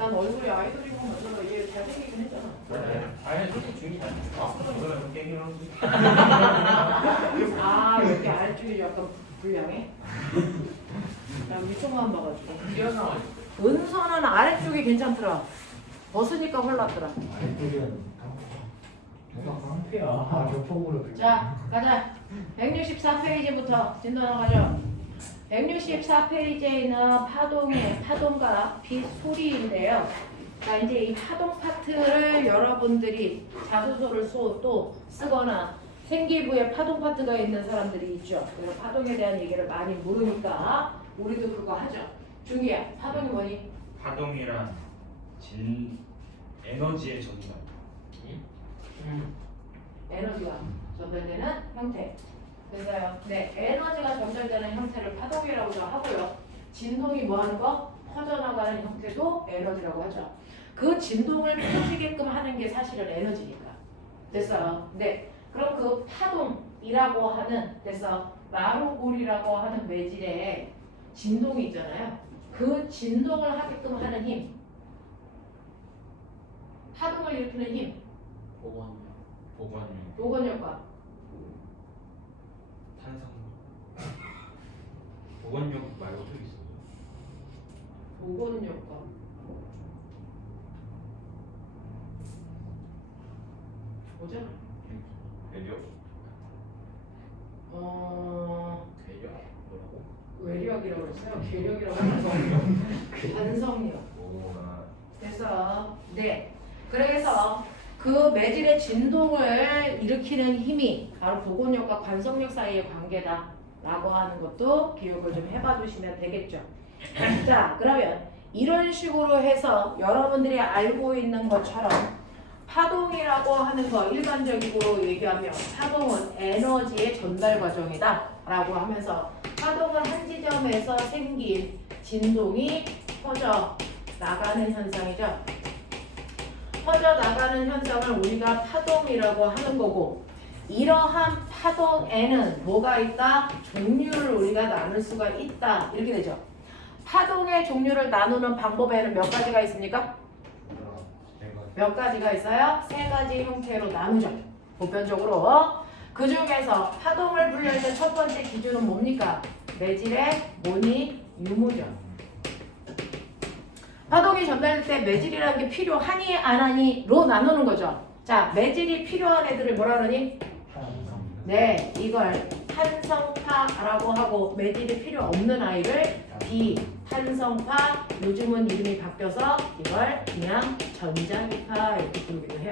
난 얼굴이 아이돌이고 먼저 얘 잘생기긴 했잖아. 그래. 아니 솔직히 중이 잘. 그거는 게임이랑. 아 여기 아래쪽이 약간 불량해? 난 위쪽만 봐가지고. 뛰어서. 은서는 아래쪽이 괜찮더라. 벗으니까 헐났더라. 아이돌이는 누가 깡패야. 교통으로. 자 가자. 164페이지부터 진도 나가죠. 164페이지에 있는 파동의 파동과 빛 소리인데요. 자 이제 이 파동 파트를 여러분들이 자소서를 또 쓰거나 생기부에 파동 파트가 있는 사람들이 있죠. 그래서 파동에 대한 얘기를 많이 모르니까 우리도 그거 하죠. 준기야, 파동이 뭐니? 파동이란 에너지의 전달. 에너지가 전달되는 형태. 그래서요, 네, 에너지가 전달되는 형태를 파동이라고도 하고요. 진동이 뭐 하는 거? 퍼져나가는 형태도 에너지라고 하죠. 그 진동을 펴지게끔 하는 게 사실은 에너지니까. 됐어요. 네. 그럼 그 파동이라고 하는, 됐어. 마루골이라고 하는 매질에 진동이 있잖아요. 그 진동을 하게끔 하는 힘. 파동을 일으키는 힘. 보건용. 요건효과. 탄성. 보건용 말고 또 있어요. 보건효과. 뭐죠? 외력. 괴력 뭐라고? 외력이라고 했어요. 괴력이라고 했어. 반성력. 뭐가? 그래서 네. 그래서 그 매질의 진동을 일으키는 힘이 바로 보건력과 관성력 사이의 관계다라고 하는 것도 기억을 좀 해봐 주시면 되겠죠. 자, 그러면 이런 식으로 해서 여러분들이 알고 있는 것처럼 파동이라고 하는 거 일반적으로 얘기하면 파동은 에너지의 전달 과정이다 라고 하면서 파동은 한 지점에서 생긴 진동이 퍼져 나가는 현상이죠. 퍼져 나가는 현상을 우리가 파동이라고 하는 거고, 이러한 파동에는 뭐가 있다? 종류를 우리가 나눌 수가 있다. 이렇게 되죠. 파동의 종류를 나누는 방법에는 몇 가지가 있습니까? 몇 가지가 있어요? 세 가지 형태로 나누죠. 보편적으로. 그 중에서 파동을 분류할 때 첫 번째 기준은 뭡니까? 매질의 모니, 유무죠. 파동이 전달될 때 매질이라는 게 필요하니 안 하니로 나누는 거죠. 자, 매질이 필요한 애들을 뭐라 그러니? 네, 이걸 탄성파라고 하고 매질이 필요 없는 아이를 비탄성파, 요즘은 이름이 바뀌어서 이걸 그냥 전자기파 이렇게 부르기도 해요.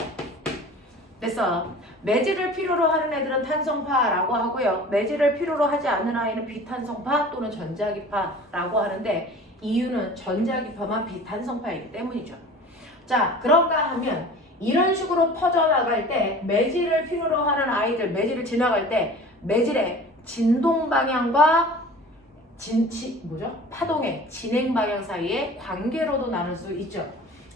됐어. 매질을 필요로 하는 애들은 탄성파라고 하고요. 매질을 필요로 하지 않는 아이는 비탄성파 또는 전자기파라고 하는데 이유는 전자기파만 비탄성파이기 때문이죠. 자, 그런가 하면 이런 식으로 퍼져나갈 때 매질을 필요로 하는 아이들, 매질을 지나갈 때 매질의 진동 방향과 파동의 진행 방향 사이의 관계로도 나눌 수 있죠.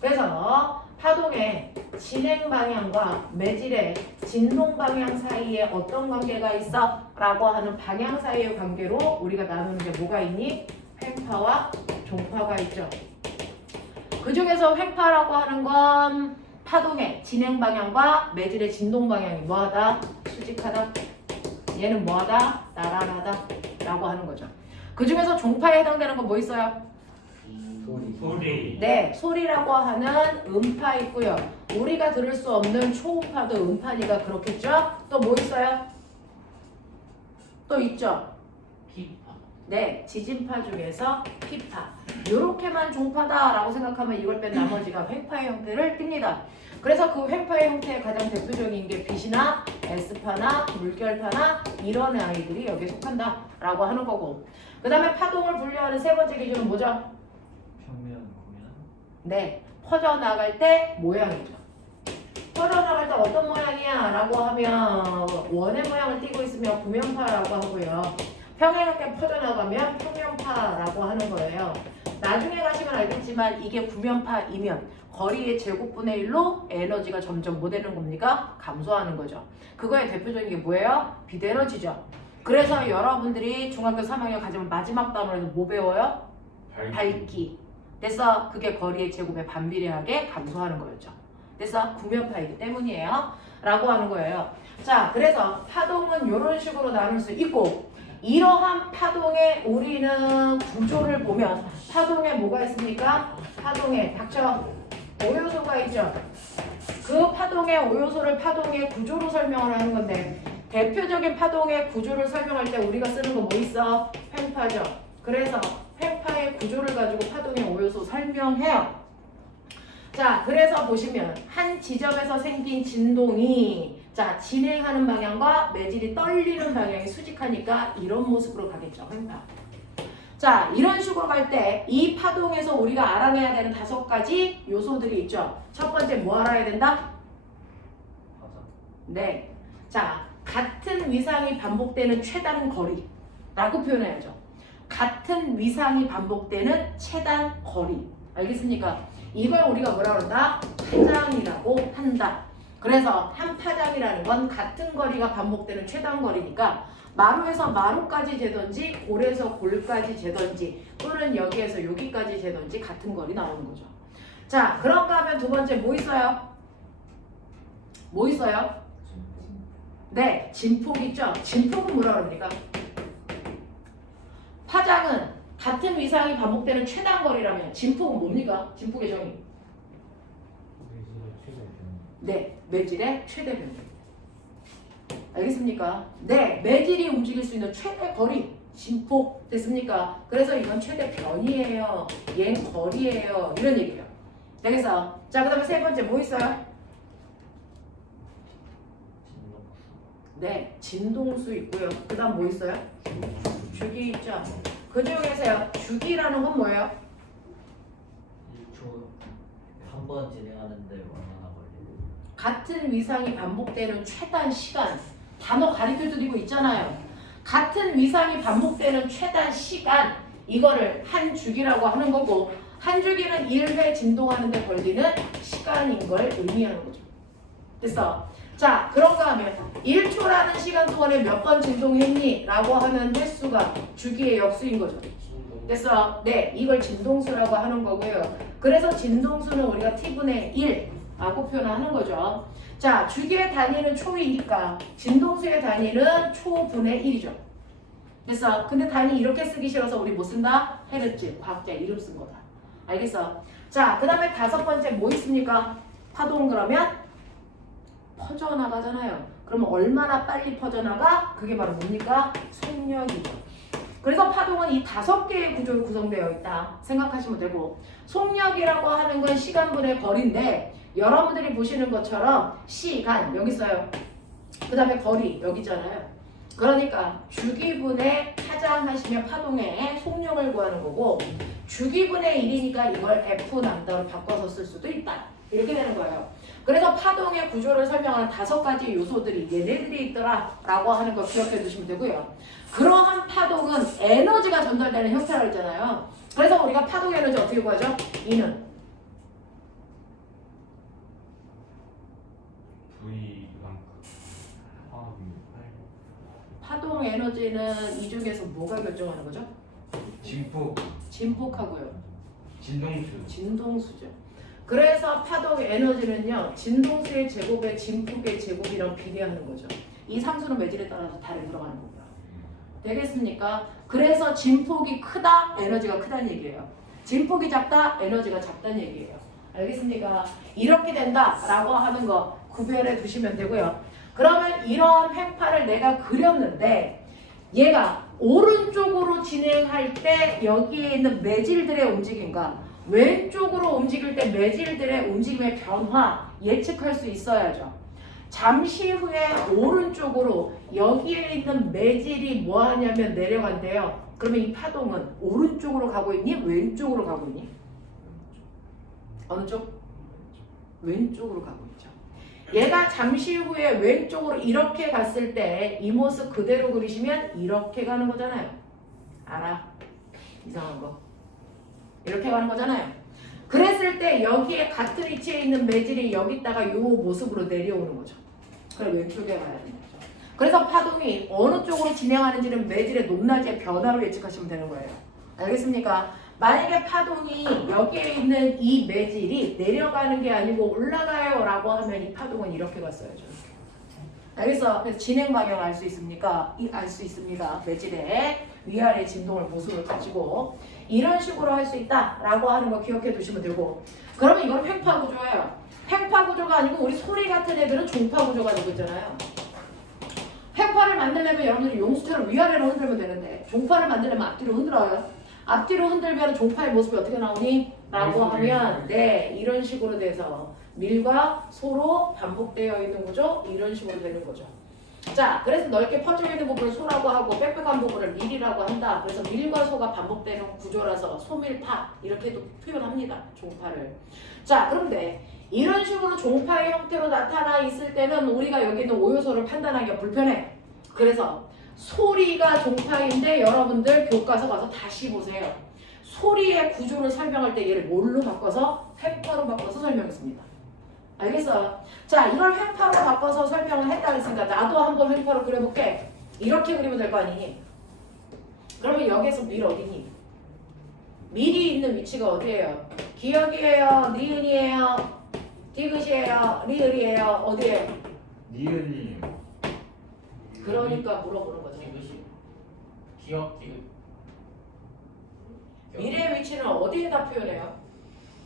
그래서 파동의 진행 방향과 매질의 진동 방향 사이에 어떤 관계가 있어? 라고 하는 방향 사이의 관계로 우리가 나누는 게 뭐가 있니? 횡파와 종파가 있죠. 그 중에서 횡파라고 하는 건 파동의 진행 방향과 매질의 진동 방향이 뭐하다? 수직하다. 얘는 뭐하다? 나란하다 라고 하는 거죠. 그 중에서 종파에 해당되는 건 뭐 있어요? 소리. 네, 소리라고 하는 음파 있고요. 우리가 들을 수 없는 초음파도 음파니까 그렇겠죠? 또 뭐 있어요? 또 있죠? 피파. 네, 지진파 중에서 피파. 요렇게만 종파다라고 생각하면 이걸 뺀 나머지가 횡파의 형태를 띱니다. 그래서 그 횡파의 형태의 가장 대표적인 게 빛이나 S파나 물결파나 이런 아이들이 여기에 속한다라고 하는 거고, 그 다음에 파동을 분류하는 세 번째 기준은 뭐죠? 평면, 고면. 네, 퍼져나갈 때 모양이죠. 퍼져나갈 때 어떤 모양이야? 라고 하면 원의 모양을 띠고 있으면 구면파라고 하고요. 평행하게 퍼져나가면 평면파라고 하는 거예요. 나중에 가시면 알겠지만 이게 구면파이면 거리의 제곱분의 1로 에너지가 점점 뭐 되는 겁니까? 감소하는 거죠. 그거의 대표적인 게 뭐예요? 빛에너지죠. 그래서 여러분들이 중학교 3학년 가지면 마지막 단원에서 뭐 배워요? 밝기. 됐어? 그게 거리의 제곱에 반비례하게 감소하는 거였죠. 됐어? 구면파이기 때문이에요. 라고 하는 거예요. 자, 그래서 파동은 이런 식으로 나눌 수 있고 이러한 파동의 우리는 구조를 보면 파동에 뭐가 있습니까? 파동에 닥쳐 오요소가 있죠. 그 파동의 오요소를 파동의 구조로 설명을 하는 건데 대표적인 파동의 구조를 설명할 때 우리가 쓰는 거 뭐 있어? 횡파죠. 그래서 횡파의 구조를 가지고 파동의 오요소 설명해요. 자, 그래서 보시면 한 지점에서 생긴 진동이 자 진행하는 방향과 매질이 떨리는 방향이 수직하니까 이런 모습으로 가겠죠. 횡파. 자, 이런 식으로 갈 때 이 파동에서 우리가 알아내야 되는 5가지 요소들이 있죠. 첫 번째 뭐 알아야 된다? 네. 자, 같은 위상이 반복되는 최단 거리라고 표현해야죠. 같은 위상이 반복되는 최단 거리. 알겠습니까? 이걸 우리가 뭐라 그런다? 파장이라고 한다. 그래서 한 파장이라는 건 같은 거리가 반복되는 최단 거리니까 마루에서 마루까지 재든지 골에서 골까지 재든지 또는 여기에서 여기까지 재든지 같은 거리 나오는 거죠. 자, 그런가 하면 두 번째 뭐 있어요? 뭐 있어요? 네, 진폭 있죠? 진폭은 뭐라 그럽니까? 파장은 같은 위상이 반복되는 최단 거리라면 진폭은 뭡니까? 진폭의 정의. 네, 매질의 최대 변동. 알겠습니까? 네, 매질이 움직일 수 있는 최대 거리 진폭 됐습니까? 그래서 이건 최대 변이에요. 얘는 거리예요. 이런 얘기예요. 되겠어? 자, 그 다음에 세 번째 뭐 있어요? 네, 진동수 있고요. 그 다음 뭐 있어요? 주기 있죠? 그 중에서요, 주기라는 건 뭐예요? 1초 한 번 진행하는데 얼마나 걸리고 같은 위상이 반복되는 최단 시간 단어 가리켜 드리고 있잖아요. 같은 위상이 반복되는 최단 시간 이거를 한 주기라고 하는 거고 한 주기는 1회 진동하는데 걸리는 시간인 걸 의미하는 거죠. 됐어? 자, 그런가 하면 1초라는 시간 동안에 몇 번 진동했니? 라고 하면 횟수가 주기의 역수인 거죠. 됐어? 네, 이걸 진동수라고 하는 거고요. 그래서 진동수는 우리가 t분의 1라고 표현하는 거죠. 자, 주기의 단위는 초이니까 진동수의 단위는 초분의 1이죠. 됐어? 근데 단위 이렇게 쓰기 싫어서 우리 뭐 쓴다? 헤르츠, 과학자 이름 쓴 거다. 알겠어? 자, 그 다음에 5번째 뭐 있습니까? 파동 그러면 퍼져나가잖아요. 그러면 얼마나 빨리 퍼져나가? 그게 바로 뭡니까? 속력이죠. 그래서 파동은 이 5개의 구조로 구성되어 있다 생각하시면 되고 속력이라고 하는 건 시간분의 거리인데 여러분들이 보시는 것처럼 시간 여기 있어요. 그 다음에 거리 여기 있잖아요. 그러니까 주기분의 파장하시면 파동의 속력을 구하는 거고 주기분의 1이니까 이걸 F 남다로 바꿔서 쓸 수도 있다. 이렇게 되는 거예요. 그래서 파동의 구조를 설명하는 5가지 요소들이 얘네들이 있더라 라고 하는 거 기억해 두시면 되고요. 그러한 파동은 에너지가 전달되는 형태라고 했잖아요. 그래서 우리가 파동 에너지 어떻게 구하죠? 이는 V만큼 파동 에너지는 이 중에서 뭐가 결정하는 거죠? 진폭 진폭하고요. 진동수 진동수죠. 그래서 파동 에너지는요. 진동수의 제곱에 진폭의 제곱이랑 비례하는 거죠. 이 상수는 매질에 따라서 다르게 들어가는 겁니다. 되겠습니까? 그래서 진폭이 크다, 에너지가 크다는 얘기예요. 진폭이 작다, 에너지가 작다는 얘기예요. 알겠습니까? 이렇게 된다라고 하는 거 구별해 두시면 되고요. 그러면 이런 횡파를 내가 그렸는데 얘가 오른쪽으로 진행할 때 여기에 있는 매질들의 움직임과 왼쪽으로 움직일 때 매질들의 움직임의 변화 예측할 수 있어야죠. 잠시 후에 오른쪽으로 여기에 있는 매질이 뭐 하냐면 내려간대요. 그러면 이 파동은 오른쪽으로 가고 있니? 왼쪽으로 가고 있니? 어느 쪽? 왼쪽으로 가고 있죠. 얘가 잠시 후에 왼쪽으로 이렇게 갔을 때 이 모습 그대로 그리시면 이렇게 가는 거잖아요. 알아? 이상한 거. 이렇게 가는 거잖아요. 그랬을 때 여기에 같은 위치에 있는 매질이 여기다가 이 모습으로 내려오는 거죠. 그럼 왼쪽에 가야 되는 거죠. 그래서 파동이 어느 쪽으로 진행하는지는 매질의 높낮이의 변화로 예측하시면 되는 거예요. 알겠습니까? 만약에 파동이 여기에 있는 이 매질이 내려가는 게 아니고 올라가요 라고 하면 이 파동은 이렇게 갔어야죠. 알겠어? 그래서 진행 방향을 알 수 있습니까? 알 수 있습니다. 매질의 위아래 진동을 모습을 가지고 이런 식으로 할 수 있다라고 하는 거 기억해 두시면 되고, 그러면 이건 횡파 구조예요. 횡파 구조가 아니고 우리 소리 같은 애들은 종파 구조가 되고 있잖아요. 횡파를 만들려면 여러분들이 용수처럼 위아래로 흔들면 되는데 종파를 만들려면 앞뒤로 흔들어요. 앞뒤로 흔들면 종파의 모습이 어떻게 나오니? 라고 하면 네, 이런 식으로 돼서 밀과 소로 반복되어 있는 거죠. 이런 식으로 되는 거죠. 자, 그래서 넓게 퍼져 있는 부분을 소라고 하고 빽빽한 부분을 밀이라고 한다. 그래서 밀과 소가 반복되는 구조라서 소밀파 이렇게도 표현합니다. 종파를. 자, 그런데 이런 식으로 종파의 형태로 나타나 있을 때는 우리가 여기 있는 오요소를 판단하기가 불편해. 그래서 소리가 종파인데 여러분들 교과서 가서 다시 보세요. 소리의 구조를 설명할 때 얘를 뭘로 바꿔서? 횡파로 바꿔서 설명했습니다. 알겠어요? 자, 이걸 횡파로 바꿔서 설명을 했다 했으니까 나도 한번 횡파로 그려볼게. 이렇게 그리면 될 거 아니니? 그러면 여기에서 밀 어디니? 밀이 있는 위치가 어디예요? 기억이에요? 니은이에요? 디귿이에요? 리을이에요? 어디예요? 니은이. 그러니까 물어보는 거죠. 기억. 밀의 위치는 어디에다 표현해요?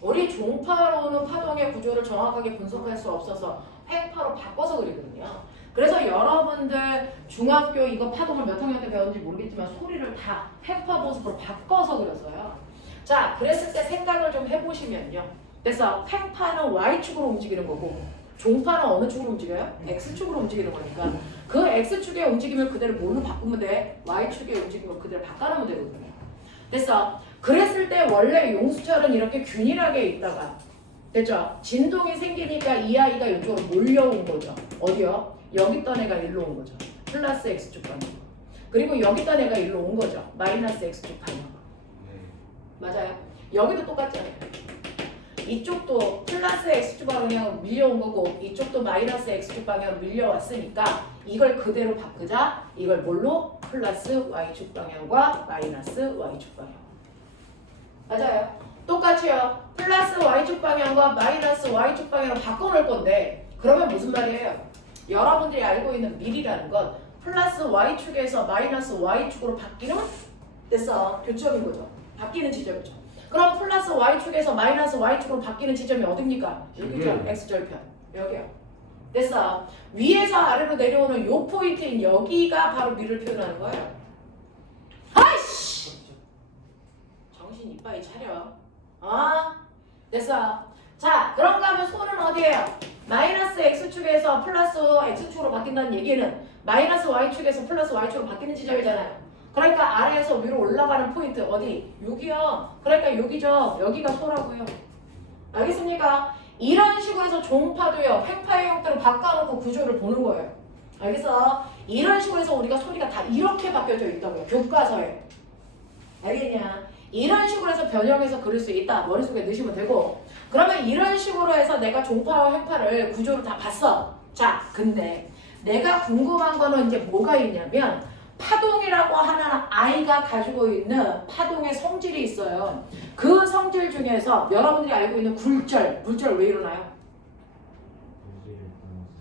우리 종파로는 파동의 구조를 정확하게 분석할 수 없어서 횡파로 바꿔서 그리거든요. 그래서 여러분들 중학교 이거 파동을 몇 학년 때 배웠는지 모르겠지만 소리를 다 횡파 모습으로 바꿔서 그렸어요. 자, 그랬을 때 생각을 좀 해보시면요. 그래서 횡파는 Y축으로 움직이는 거고 종파는 어느 축으로 움직여요? X축으로 움직이는 거니까 그 X축의 움직임을 그대로 뭘로 바꾸면 돼? Y축의 움직임을 그대로 바꿔놓으면 되거든요. 그래서 그랬을 때 원래 용수철은 이렇게 균일하게 있다가 됐죠? 진동이 생기니까 이 아이가 이쪽으로 몰려온 거죠. 어디요? 여기 있던 애가 일로 온 거죠. 플러스 X축 방향. 그리고 여기 있던 애가 일로 온 거죠. 마이너스 X축 방향. 맞아요. 여기도 똑같잖아요. 이쪽도 플러스 X축 방향으로 밀려온 거고 이쪽도 마이너스 X축 방향으로 밀려왔으니까 이걸 그대로 바꾸자. 이걸 뭘로? 플러스 Y축 방향과 마이너스 Y축 방향. 맞아요. 똑같이요. 플러스 Y축 방향과 마이너스 Y축 방향으로 바꿔놓을 건데 그러면 무슨 말이에요? 여러분들이 알고 있는 밀이라는 건 플러스 Y축에서 마이너스 Y축으로 바뀌는 됐어. 교점인 거죠. 바뀌는 지점이죠. 그럼 플러스 Y축에서 마이너스 Y축으로 바뀌는 지점이 어딥니까? 여기죠. X절편. 여기요. 됐어. 위에서 아래로 내려오는 요 포인트인 여기가 바로 밀을 표현하는 거예요. 아이씨! 정신 이빠이 차려. 됐어. 자, 그런가 하면 손은 어디예요? 마이너스 X축에서 플러스 X축으로 바뀐다는 얘기는 마이너스 Y축에서 플러스 Y축으로 바뀌는 지점이잖아요. 그러니까 아래에서 위로 올라가는 포인트 어디? 여기요. 그러니까 여기죠. 여기가 소라고요. 알겠습니까? 이런 식으로 해서 종파도요. 횡파의 형태로 바꿔놓고 구조를 보는 거예요. 알겠어? 이런 식으로 해서 우리가 소리가 다 이렇게 바뀌어져 있다고요. 교과서에. 알겠냐? 이런 식으로 해서 변형해서 그릴 수 있다. 머릿속에 넣으시면 되고 그러면 이런 식으로 해서 내가 종파와 횡파를 구조를 다 봤어. 자, 근데 내가 궁금한 거는 이제 뭐가 있냐면 파동이라고 하는 아이가 가지고 있는 파동의 성질이 있어요. 그 성질 중에서 여러분들이 알고 있는 굴절 왜 일어나요?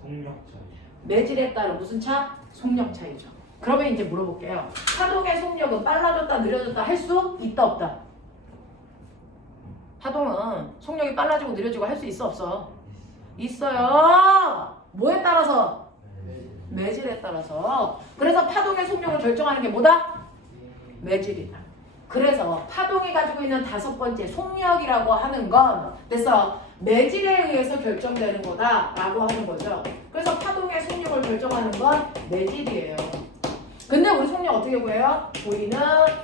속력 차이. 매질에 따른 무슨 차? 속력 차이죠. 그러면 이제 물어볼게요. 파동의 속력은 빨라졌다 느려졌다 할 수 있다 없다? 파동은 속력이 빨라지고 느려지고 할 수 있어 없어? 있어요. 뭐에 따라서? 매질에 따라서. 그래서 파동의 속력을 결정하는 게 뭐다? 매질이다. 그래서 파동이 가지고 있는 5번째 속력이라고 하는 건 그래서 매질에 의해서 결정되는 거다라고 하는 거죠. 그래서 파동의 속력을 결정하는 건 매질이에요. 근데 우리 속력 어떻게 구해요? 보이는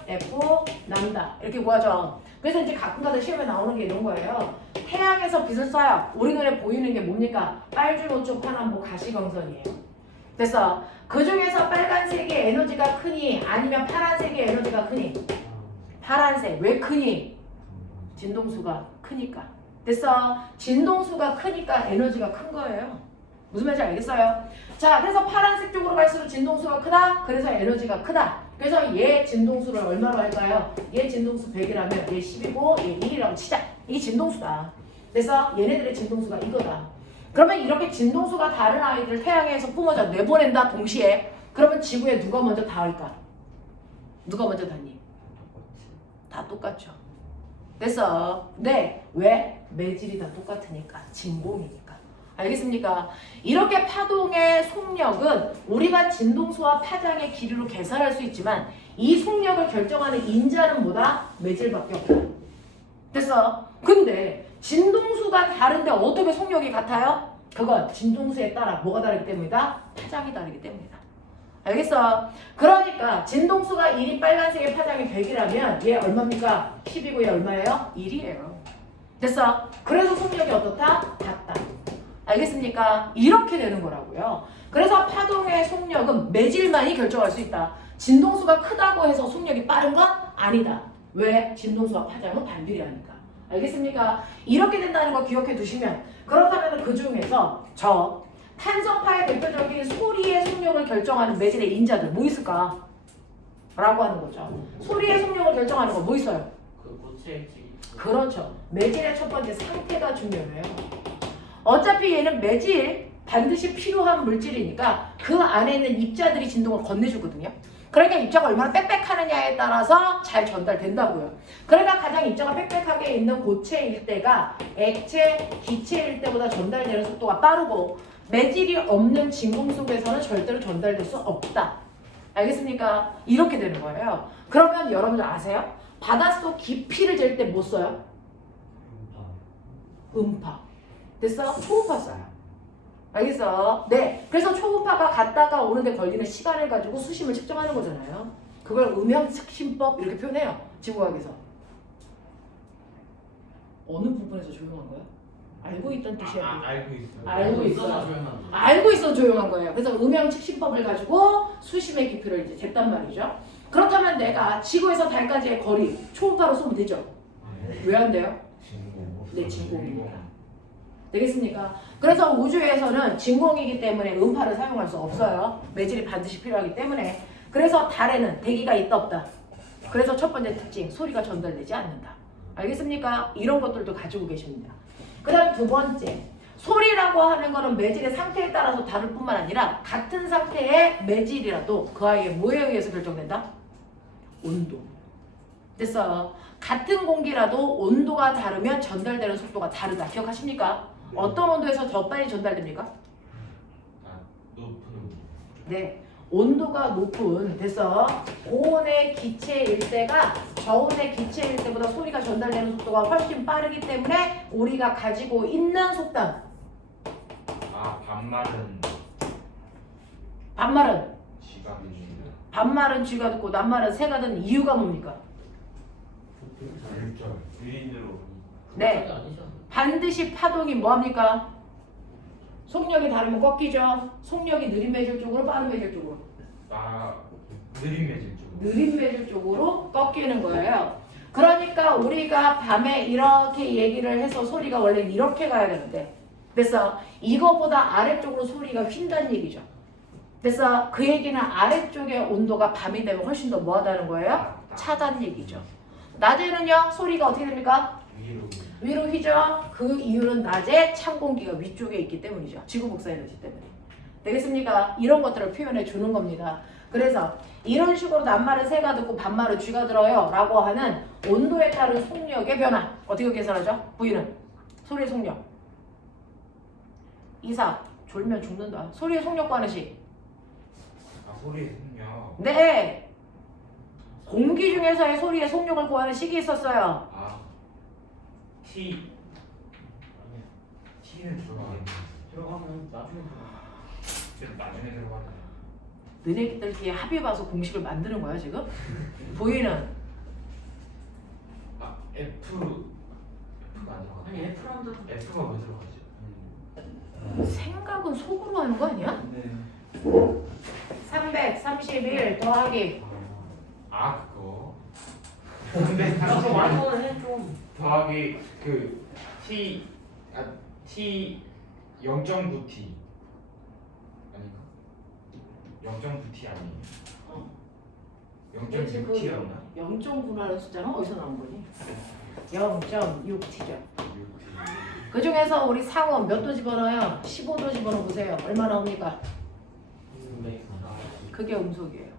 F 남다 이렇게 구하죠. 그래서 이제 가끔가다 시험에 나오는 게 이런 거예요. 태양에서 빛을 쏴요. 우리 눈에 보이는 게 뭡니까? 빨주노초 파남보 가시광선이에요. 됐어. 그 중에서 빨간색의 에너지가 크니 아니면 파란색의 에너지가 크니? 파란색. 왜 크니? 진동수가 크니까. 됐어. 진동수가 크니까 에너지가 큰 거예요. 무슨 말인지 알겠어요? 자, 그래서 파란색 쪽으로 갈수록 진동수가 크다. 그래서 에너지가 크다. 그래서 얘 진동수를 얼마로 할까요? 얘 진동수 100이라면 얘 10이고 얘 1이라고 치자. 이 진동수다. 그래서 얘네들의 진동수가 이거다. 그러면 이렇게 진동수가 다른 아이들 태양에서 뿜어져 내보낸다 동시에 그러면 지구에 누가 먼저 닿을까? 누가 먼저 닿니? 다 똑같죠. 그래서 네, 왜? 매질이 다 똑같으니까 진공이니까. 알겠습니까? 이렇게 파동의 속력은 우리가 진동수와 파장의 길이로 계산할 수 있지만 이 속력을 결정하는 인자는 뭐다? 매질밖에 없다. 됐어? 근데 진동수가 다른데 어떻게 속력이 같아요? 그건 진동수에 따라 뭐가 다르기 때문이다? 파장이 다르기 때문이다. 알겠어? 그러니까 진동수가 1이 빨간색의 파장이 100이라면 얘 얼마입니까? 10이고 얘 얼마예요? 1이에요. 됐어? 그래서 속력이 어떻다? 같다. 알겠습니까? 이렇게 되는 거라고요. 그래서 파동의 속력은 매질만이 결정할 수 있다. 진동수가 크다고 해서 속력이 빠른 건 아니다. 왜? 진동수와 파장은 반비례하니까. 알겠습니까? 이렇게 된다는 거 기억해 두시면 그렇다면 그 중에서 저 탄성파의 대표적인 소리의 속력을 결정하는 매질의 인자들 뭐 있을까? 라고 하는 거죠. 소리의 속력을 결정하는 거 뭐 있어요? 그 고체 기. 그렇죠. 매질의 첫 번째 상태가 중요해요. 어차피 얘는 매질 반드시 필요한 물질이니까 그 안에 있는 입자들이 진동을 건네주거든요. 그러니까 입자가 얼마나 빽빽하느냐에 따라서 잘 전달된다고요. 그러니까 가장 입자가 빽빽하게 있는 고체일 때가 액체, 기체일 때보다 전달되는 속도가 빠르고 매질이 없는 진공 속에서는 절대로 전달될 수 없다. 알겠습니까? 이렇게 되는 거예요. 그러면 여러분들 아세요? 바닷속 깊이를 잴 때 뭐 써요? 음파. 됐어? 초음파 써요. 알겠어? 네. 그래서 초음파가 갔다가 오는데 걸리는 시간을 가지고 수심을 측정하는 거잖아요. 그걸 음향측심법 이렇게 표현해요. 지구과학에서. 어느 부분에서 조용한 거야? 알고 있다는 뜻이야. 알고 있어요. 알고 있어. 조용한 거. 알고 있어 조용한 거예요. 그래서 음향측심법을 가지고 수심의 깊이를 이제 쟀단 말이죠. 그렇다면 내가 지구에서 달까지의 거리 초음파로 쏘면 되죠? 왜 안 돼요? 네, 진공이니까. 되겠습니까? 그래서 우주에서는 진공이기 때문에 음파를 사용할 수 없어요. 매질이 반드시 필요하기 때문에. 그래서 달에는 대기가 있다 없다. 그래서 첫 번째 특징, 소리가 전달되지 않는다. 알겠습니까? 이런 것들도 가지고 계십니다. 그 다음 두 번째, 소리라고 하는 거는 매질의 상태에 따라서 다를 뿐만 아니라 같은 상태의 매질이라도 그 아이의 뭐에 의해서 결정된다? 온도. 됐어. 같은 공기라도 온도가 다르면 전달되는 속도가 다르다. 기억하십니까? 네. 어떤 온도에서 더 빨리 전달됩니까? 높은 네. 온도가 높은, 됐어. 고온의 기체일 때가 저온의 기체일 때보다 소리가 전달되는 속도가 훨씬 빠르기 때문에 우리가 가지고 있는 속담. 반말은 지가 해줍니다. 반말은 쥐가 듣고 낱말은 새가 듣는 이유가 뭡니까? 유인으로. 네. 그게 아니죠. 반드시 파동이 뭐합니까? 속력이 다르면 꺾이죠. 속력이 느린 매질 쪽으로 빠른 매질 쪽으로. 느린 매질 쪽. 느린 매질 쪽으로 꺾이는 거예요. 그러니까 우리가 밤에 이렇게 얘기를 해서 소리가 원래 이렇게 가야 되는데 그래서 이거보다 아래쪽으로 소리가 휜다는 얘기죠. 그래서 그 얘기는 아래쪽의 온도가 밤이 되면 훨씬 더 뭐하다는 거예요? 차다는 얘기죠. 낮에는요 소리가 어떻게 됩니까? 위로 휘죠. 그 이유는 낮에 찬 공기가 위쪽에 있기 때문이죠. 지구 복사 에너지 때문에. 되겠습니까? 이런 것들을 표현해 주는 겁니다. 그래서 이런 식으로 낱말은 새가 듣고 반말은 쥐가 들어요 라고 하는 온도에 따른 속력의 변화 어떻게 계산하죠? V는 소리의 속력. 이사 졸면 죽는다. 소리의 속력 구하는 식. 소리의 속력. 네. 공기 중에서의 소리의 속력을 구하는 식이 있었어요. T는 들어가면 나중에 들어가. 나중에 들어가네. 너네들끼리 합의 봐서 공식을 만드는 거야 지금? V는 F가 안 들어가. 아니 F라운드. F가 왜 들어가지? 생각은 속으로 하는 거 아니야? 네. 331 더하기 그거. 나도 말고는 해 좀. 더하기 그 T 0.9T 아닌가? 0.9T 아니에요? 0.6T였나? 0.9라는 숫자는 어디서 나온 거니? 0.6T죠. 그 중에서 우리 상원 몇 도 집어넣어요? 15도 집어넣어보세요. 얼마 나옵니까? 그게 음속이에요.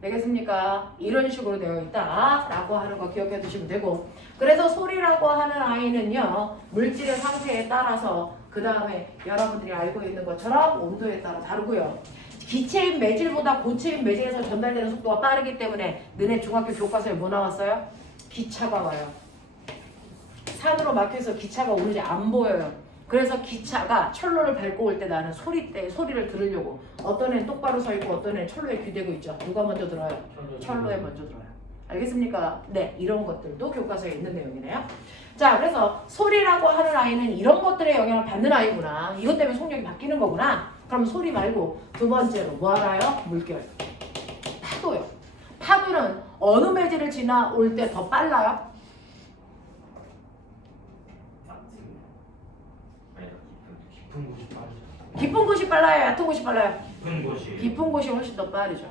되겠습니까? 이런 식으로 되어 있다 라고 하는 거 기억해 두시면 되고, 그래서 소리라고 하는 아이는요 물질의 상태에 따라서 그 다음에 여러분들이 알고 있는 것처럼 온도에 따라 다르고요, 기체인 매질보다 고체인 매질에서 전달되는 속도가 빠르기 때문에 너네 중학교 교과서에 뭐 나왔어요? 기차가 와요. 산으로 막혀서 기차가 오는지 안 보여요. 그래서 기차가 철로를 밟고 올 때 나는 소리를 들으려고 어떤 애는 똑바로 서 있고 어떤 애는 철로에 귀대고 있죠. 누가 먼저 들어요? 철로에 먼저 들어요. 알겠습니까? 네, 이런 것들도 교과서에 있는 내용이네요. 자, 그래서 소리라고 하는 아이는 이런 것들의 영향을 받는 아이구나. 이것 때문에 속력이 바뀌는 거구나. 그럼 소리 말고 두 번째로 뭐 알아요? 물결. 파도요. 파도는 어느 매질을 지나올 때 더 빨라요? 깊은 곳이 빠르죠. 깊은 곳이 빨라요? 얕은 곳이 빨라요? 깊은 곳이. 깊은 곳이 훨씬 더 빠르죠.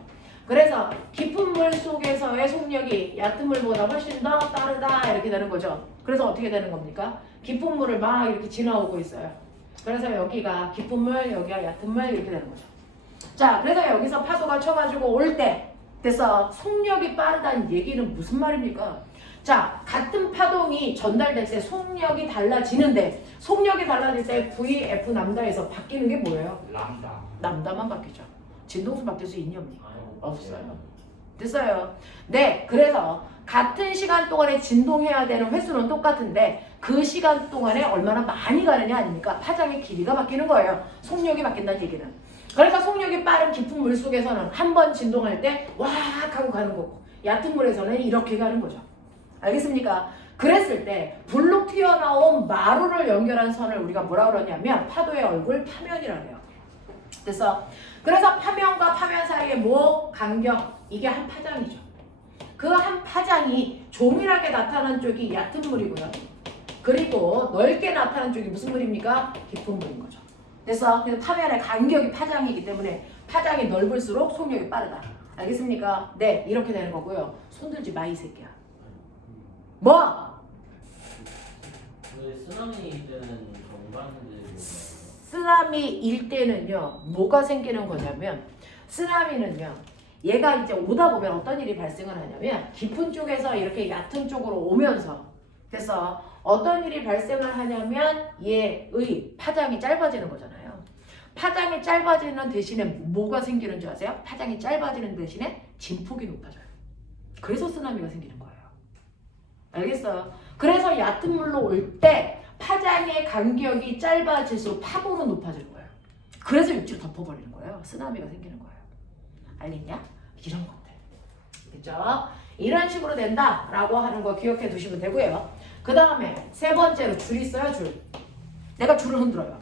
그래서 깊은 물 속에서의 속력이 얕은 물보다 훨씬 더 빠르다 이렇게 되는 거죠. 그래서 어떻게 되는 겁니까? 깊은 물을 막 이렇게 지나오고 있어요. 그래서 여기가 깊은 물, 여기가 얕은 물 이렇게 되는 거죠. 자, 그래서 여기서 파도가 쳐가지고 올 때 그래서 속력이 빠르다는 얘기는 무슨 말입니까? 자, 같은 파동이 전달될 때 속력이 달라지는데, 속력이 달라질 때 V, F, 람다에서 바뀌는 게 뭐예요? 람다. 람다만 바뀌죠. 진동수 바뀔 수 있니 없니? 없어요. 됐어요. 네, 그래서 같은 시간 동안에 진동해야 되는 횟수는 똑같은데 그 시간 동안에 얼마나 많이 가느냐 아닙니까? 파장의 길이가 바뀌는 거예요. 속력이 바뀐다는 얘기는. 그러니까 속력이 빠른 깊은 물 속에서는 한 번 진동할 때 왁 하고 가는 거고, 얕은 물에서는 이렇게 가는 거죠. 알겠습니까? 그랬을 때 불로 튀어나온 마루를 연결한 선을 우리가 뭐라고 그러냐면 파도의 얼굴 파면이라고 해요. 그래서 파면과 파면 사이의 뭐 간격, 이게 한 파장이죠. 그 한 파장이 조밀하게 나타난 쪽이 얕은 물이고요. 그리고 넓게 나타난 쪽이 무슨 물입니까? 깊은 물인 거죠. 그래서 파면의 간격이 파장이기 때문에 파장이 넓을수록 속력이 빠르다. 알겠습니까? 네, 이렇게 되는 거고요. 손들지 마, 이 새끼야. 뭐? 쓰나미 때는 정반대. 쓰나미일 때는요, 뭐가 생기는 거냐면, 쓰나미는요, 얘가 이제 오다 보면 어떤 일이 발생을 하냐면, 깊은 쪽에서 이렇게 얕은 쪽으로 오면서, 그래서 어떤 일이 발생을 하냐면, 얘의 파장이 짧아지는 거잖아요. 파장이 짧아지는 대신에 뭐가 생기는 줄 아세요? 파장이 짧아지는 대신에 진폭이 높아져요. 그래서 쓰나미가 생기는 거예요. 알겠어요? 그래서 얕은 물로 올 때 파장의 간격이 짧아질수록 파고는 높아질 거예요. 그래서 육지를 덮어버리는 거예요. 쓰나미가 생기는 거예요. 알겠냐? 이런 것들. 그죠? 이런 식으로 된다라고 하는 거 기억해 두시면 되고요. 그 다음에 세 번째로 줄 있어요, 줄. 내가 줄을 흔들어요.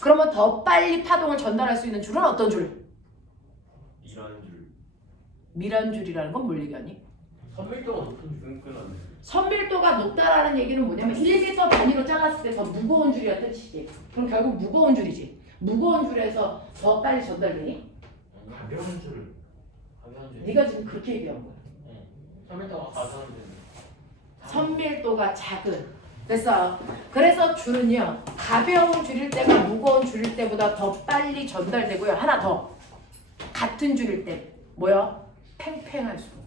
그러면 더 빨리 파동을 전달할 수 있는 줄은 어떤 줄? 미란줄이라는 건 뭘 얘기하니? 선밀도가 높은 줄 끊었네. 선밀도가 높다라는 얘기는 뭐냐면 1m 단위로 잘랐을 때 더 무거운 줄이란 뜻이지. 그럼 결국 무거운 줄이지. 무거운 줄에서 더 빨리 전달되니? 가벼운 줄. 가벼운 줄. 네가 지금 그렇게 얘기한 거야. 네. 선밀도가 가벼운 줄. 선밀도가 작은. 그래서 줄은요, 가벼운 줄일 때가 무거운 줄일 때보다 더 빨리 전달되고요. 하나 더. 같은 줄일 때 뭐요? 팽팽할수록.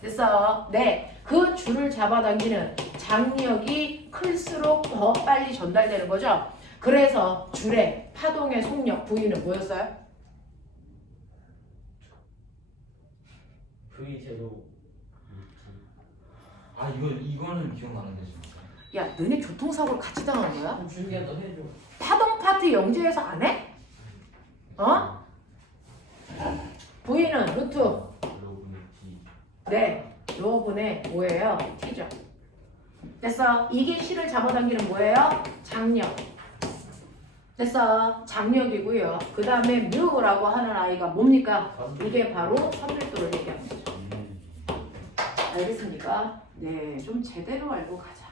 됐어? 네. 그 줄을 잡아당기는 장력이 클수록 더 빨리 전달되는 거죠. 그래서 줄의 파동의 속력 V는 뭐였어요? V 제로. 아 이거는 기억나는데 진짜. 야, 너네 교통사고를 같이 당한 거야? 준비야 너 해줘. 파동 파트 영재에서 안 해? 어? V는 루트. 네. 로분의 5예요. T죠. 됐어. 이게 C를 잡아당기는 뭐예요? 장력. 됐어. 장력이고요. 그 다음에 뮤라고 하는 아이가 뭡니까? 이게 바로 선밀도를 얘기하는 거죠. 알겠습니까? 네. 좀 제대로 알고 가자.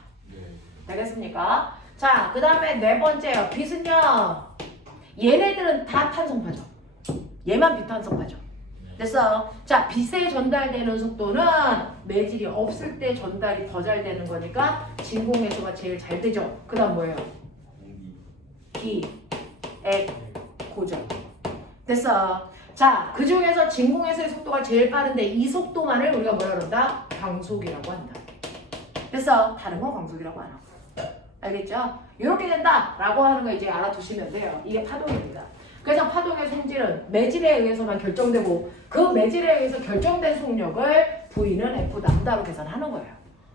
알겠습니까? 자, 그 다음에 네 번째요. 빛은요. 얘네들은 다 탄성파죠. 얘만 비탄성파죠. 됐어. 자, 빛에 전달되는 속도는 매질이 없을 때 전달이 더 잘 되는 거니까 진공해소가 제일 잘 되죠. 그 다음 뭐예요? 기, 액, 고전. 됐어. 자, 그 중에서 진공해소의 속도가 제일 빠른데 이 속도만을 우리가 뭐라 그런다? 광속이라고 한다. 됐어. 다른 건 광속이라고 안 하고. 알겠죠? 이렇게 된다라고 하는 거 이제 알아두시면 돼요. 이게 파동입니다. 그래서 파동의 성질은 매질에 의해서만 결정되고 그 매질에 의해서 결정된 속력을 V는 F 람다로 계산하는 거예요.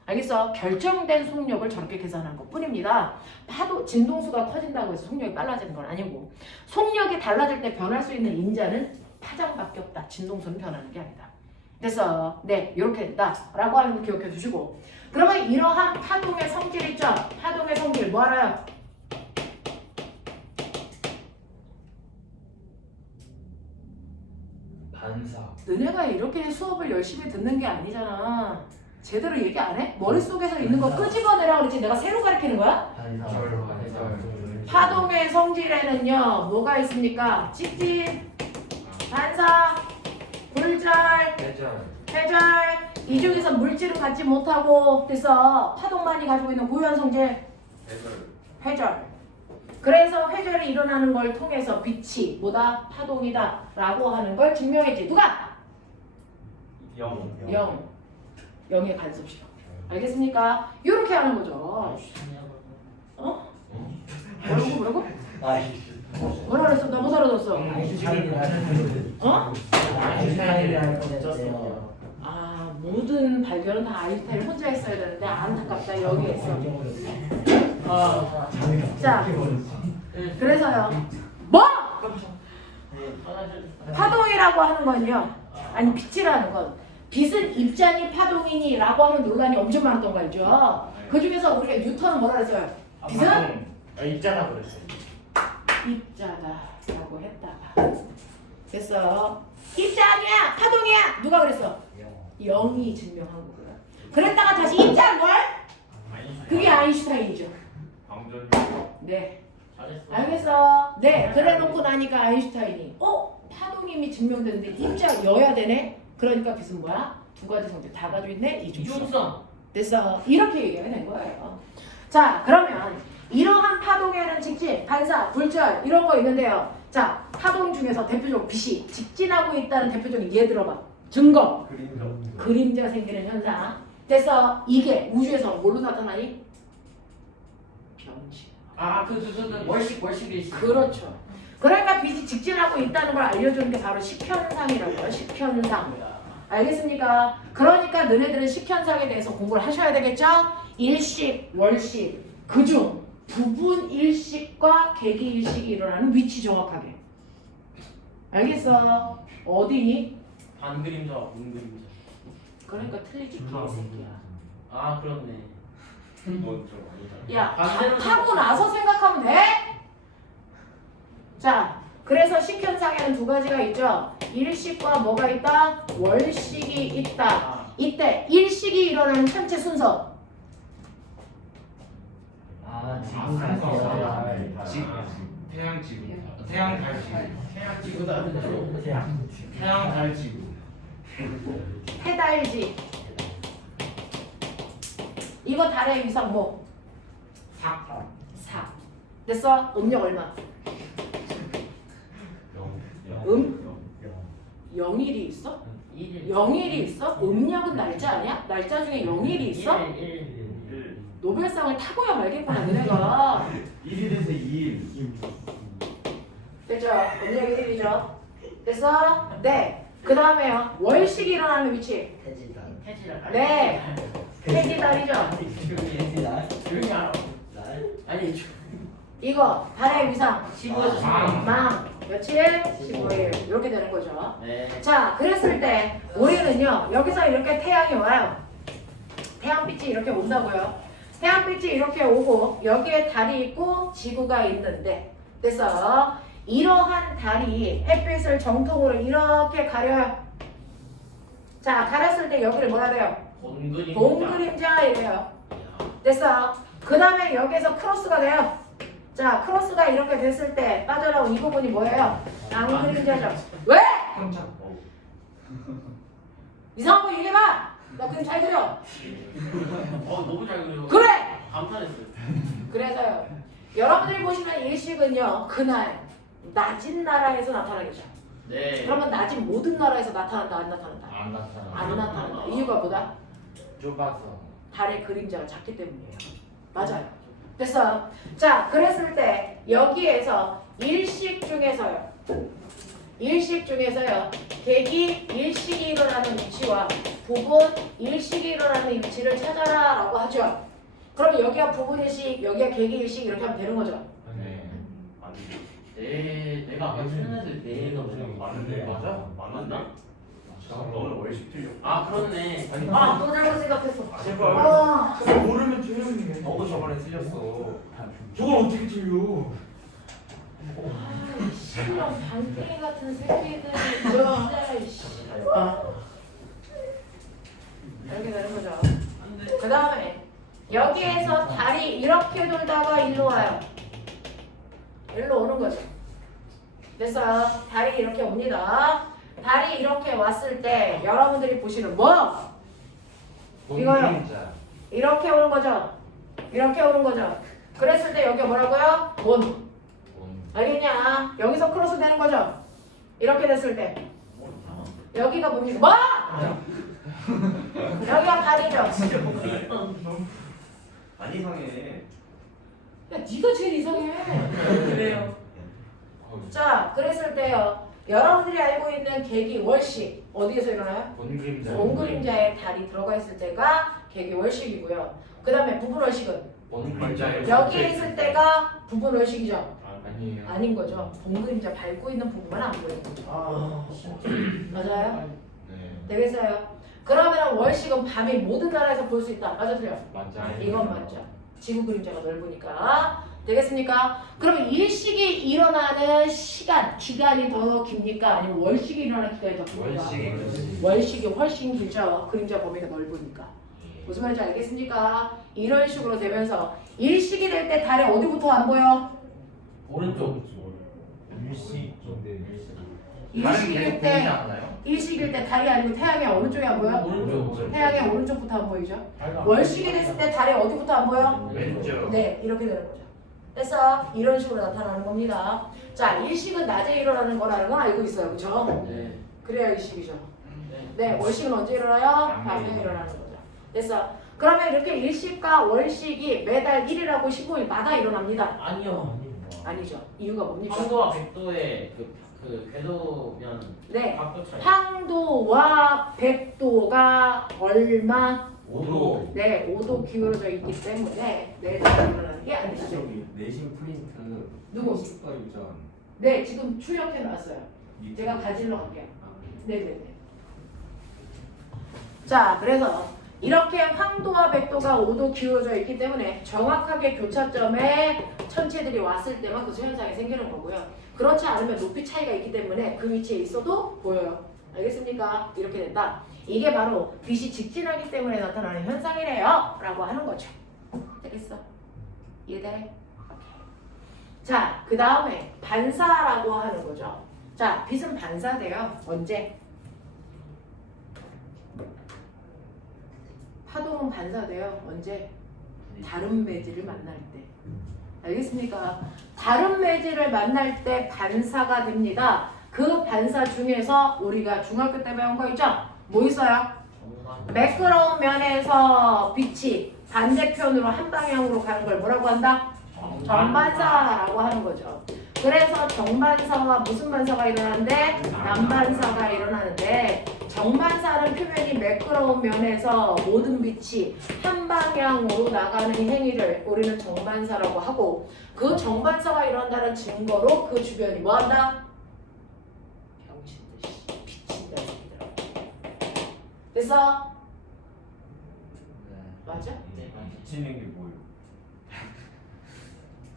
알겠어? 결정된 속력을 저렇게 계산한 것 뿐입니다. 진동수가 커진다고 해서 속력이 빨라지는 건 아니고 속력이 달라질 때 변할 수 있는 인자는 파장밖에 없다. 진동수는 변하는 게 아니다. 그래서 네, 이렇게 된다라고 하는 거 기억해 주시고 그러면 이러한 파동의 성질 있죠? 파동의 성질 뭐 알아요? 반사. 너네가 이렇게 수업을 열심히 듣는 게 아니잖아. 제대로 얘기 안 해? 머릿속에서 있는 거 끄집어내라 그러지 내가 새로 가르치는 거야? 반사. 파동의 성질에는요 뭐가 있습니까? 찍찍, 반사, 굴절, 회절 이 중에서 물질을 갖지 못하고 그래서 파동만이 가지고 있는 고유한 성질 회절. 그래서 회절이 일어나는 걸 통해서 빛이 뭐다? 파동이다 라고 하는 걸 증명했지. 누가? 0. 0의 간섭시간. 알겠습니까? 이렇게 하는 거죠. 어? 뭐라고? 뭐라 그랬어? 나 못 알아듣었어. 어? 아, 모든 발견은 다 아인슈타인 혼자 했어야 되는데 안타깝다. 여기 했어. 자, 그래서요. 뭐? 파동이라고 하는 건요. 아니 빛이라는 건 빛은 입자니 파동이니 라고 하는 논란이 엄청 많았던 거 알죠? 그 중에서 우리가 뉴턴은 뭐라 그랬어요? 빛은? 입자라고 그랬어요. 입자다라고 했다가 됐어. 입자 아니야 파동이야 누가 그랬어? 0이 증명한 거고요. 그랬다가 다시 입자인 걸? 그게 아인슈타인이죠. 네. 알겠어. 네. 그래놓고 나니까 아인슈타인이 파동이 이미 증명됐는데 입자여야 되네. 그러니까 빛은 뭐야? 두 가지 성질 다 가지고 있네. 이중성. 됐어. 이렇게 얘기가 된 거예요. 자, 그러면 이러한 파동에는 직진, 반사, 굴절 이런 거 있는데요. 자, 파동 중에서 대표적으로 빛이 직진하고 있다는 대표적인 예 들어봐. 증거. 그림자 생기는 현상. 됐어. 이게 우주에서 뭘로 나타나니? 변식. 월식일식. 그렇죠. 그러니까 빛이 직진하고 있다는 걸 알려주는 게 바로 식현상이라고요. 식현상. 알겠습니까? 그러니까 너네들은 식현상에 대해서 공부를 하셔야 되겠죠? 일식, 월식, 그중 부분 일식과 계기 일식이 일어나는 위치 정확하게. 알겠어? 어디니? 반그림자, 문그림자. 그러니까 틀리지 개새끼야. 아 그렇네. 뭐좀 아니다. 야, 반대로 하고 나서 생각하면 돼? 자, 그래서 식현상에는 두 가지가 있죠. 일식과 뭐가 있다? 월식이 있다. 이때 일식이 일어나는 천체 순서. 지구 태양 지구. 태양 달 지구. 태양 지구다. 태양 달 지구. 해달지. 이거 달의 위상 뭐? 4. 됐어? 음력 얼마? 0일이 있어? 0일이 있어? 음력은 날짜 아니야? 날짜 중에 0일이 있어? 노벨상을 타고야 말겠구나 너네가. 1일에서 2일. 됐죠? 음력 1일이죠? 됐어? 네. 그 다음에요. 월식이 일어나는 위치. 네. 해지달이죠? 조용히 알아. 아니 이거 달의 위상 15에서 망 며칠? 15일 이렇게 되는 거죠. 네. 자, 그랬을 때 우리는요 여기서 이렇게 태양이 와요. 태양빛이 이렇게 온다고요. 태양빛이 이렇게 오고 여기에 달이 있고 지구가 있는데 그래서 이러한 달이 햇빛을 정통으로 이렇게 가려요. 자, 가렸을 때 여기를 뭐라 그래요? 동그림자 이래요. 됐어. 그 다음에 여기에서 크로스가 돼요. 자, 크로스가 이렇게 됐을 때 빠져나온 이 부분이 뭐예요? 앙그림자죠. 왜? 이상한 거 얘기해봐. 나 그림 잘 그려. 너무 잘 그려. 그래. 감탄했어요. 그래서요. 여러분들이 보시는 일식은요. 그날 낮은 나라에서 나타나겠죠. 네. 그러면 낮은 모든 나라에서 나타난다 안 나타난다? 안 나타나. 안 나타난다. 이유가 뭐다? 좁아서. 달의 그림자가 작기 때문이에요. 맞아요. 됐어. 자, 그랬을 때 여기에서 일식 중에서요. 객이 일식이 일어나는 위치와 부분 일식이 일어나는 위치를 찾아라라고 하죠. 그럼 여기가 부분 일식, 여기가 객이 일식 이렇게 하면 되는 거죠. 네. 내가 아까 틀렸는데 내가 맞는데. 맞아? 맞나? 오늘 월식 틀려. 아 그렇네. 아, 또 잘못 생각했어. 제발. 아, 모르면 틀렸네. 너도 저번에 틀렸어. 저걸 어떻게 틀려? 신랑 반땡이 같은 새끼들이 진짜 이씨. 이렇게 되는 거죠. 그 다음에 여기에서 달이 이렇게 돌다가 일로 와요. 일로 오는 거죠. 그래서 달이 이렇게 옵니다. 달이 이렇게 왔을 때 여러분들이 보시는 뭐? 이거요. 이렇게 오는 거죠. 이렇게 오는 거죠. 그랬을 때 여기 뭐라고요? 원. 알겠냐? 여기서 크로스 되는 거죠. 이렇게 됐을 때 여기가 뭡니까? 뭐? 여기가 달이죠. 안 이상해. 야, 네가 제일 이상해. 그래요. 자, 그랬을 때요. 여러분들이 알고 있는 객이 월식 어디에서 일어나요? 본그림자. 본그림자에 달이 들어가 있을 때가 객이 월식이고요. 그 다음에 부분 월식은 본그림자에 여기에 있을 때가 부분 월식이죠. 아니에요. 아닌 거죠. 본그림자 밟고 있는 부분만 안 보이는 거죠. 맞아요? 네. 되겠어요? 그러면 월식은 밤이 모든 나라에서 볼 수 있다. 맞아, 틀려? 맞아요. 이건 맞죠. 지구 그림자가 넓으니까. 되겠습니까? 그럼 일식이 일어나는 기간이 더 깁니까? 아니면 월식이 일어나는 기간이 더 깁니까? 월식이. 월식이 훨씬 길죠. 그림자 범위가 넓으니까. 무슨 말인지 알겠습니까? 이런 식으로 되면서 일식이 될 때 달이 어디부터 안 보여? 오른쪽. 일식인데 일식일 때 일식일 때 달이 아니고 태양이 어느 쪽에 안 보여? 오른쪽. 태양의 오른쪽부터 안 보이죠? 월식이 됐을 때 달이 어디부터 안 보여? 왼쪽. 네, 이렇게 되는 거죠. 그래서 이런 식으로 나타나는 겁니다. 자, 일식은 낮에 일어나는 거라는 건 알고 있어요. 그렇죠? 네. 그래야 일식이죠. 네. 네, 월식은 언제 일어나요? 밤에 일어나는 거죠. 됐어. 그러면 이렇게 일식과 월식이 매달 1일하고 15일마다 일어납니다. 아니요. 아니죠. 이유가 뭡니까? 황도와 백도의 그 궤도면 네, 각도 차이. 황도와 백도가 얼마? 5도. 네, 5도 기울어져 있기 때문에 매달 일어나는 게 아니죠. 내신 프린트. 누구? 식과 유전. 네, 지금 출력해 놨어요. 제가 가지러 갈게요. 네네네. 자, 그래서 이렇게 황도와 백도가 5도 기울어져 있기 때문에 정확하게 교차점에 천체들이 왔을 때만 그 현상이 생기는 거고요. 그렇지 않으면 높이 차이가 있기 때문에 그 위치에 있어도 보여요. 알겠습니까? 이렇게 된다. 이게 바로 빛이 직진하기 때문에 나타나는 현상이래요. 라고 하는 거죠. 되겠어? 이해돼? 자, 그 다음에 반사라고 하는 거죠. 자, 빛은 반사돼요. 언제? 파동은 반사돼요. 언제? 다른 매질을 만날 때. 알겠습니까? 다른 매질을 만날 때 반사가 됩니다. 그 반사 중에서 우리가 중학교 때 배운 거 있죠? 뭐 있어요? 매끄러운 면에서 빛이 반대편으로 한 방향으로 가는 걸 뭐라고 한다? 정반사라고 하는 거죠. 그래서 정반사와 무슨 반사가 일어나는데? 남반사가 일어나는데 정반사는 표면이 매끄러운 면에서 모든 빛이 한 방향으로 나가는 행위를 우리는 정반사라고 하고 그 정반사가 일어난다는 증거로 그 주변이 뭐한다? 병신듯이 비친다 이 새끼들아. 됐어? 맞아? 네. 비치는 게 뭐예요?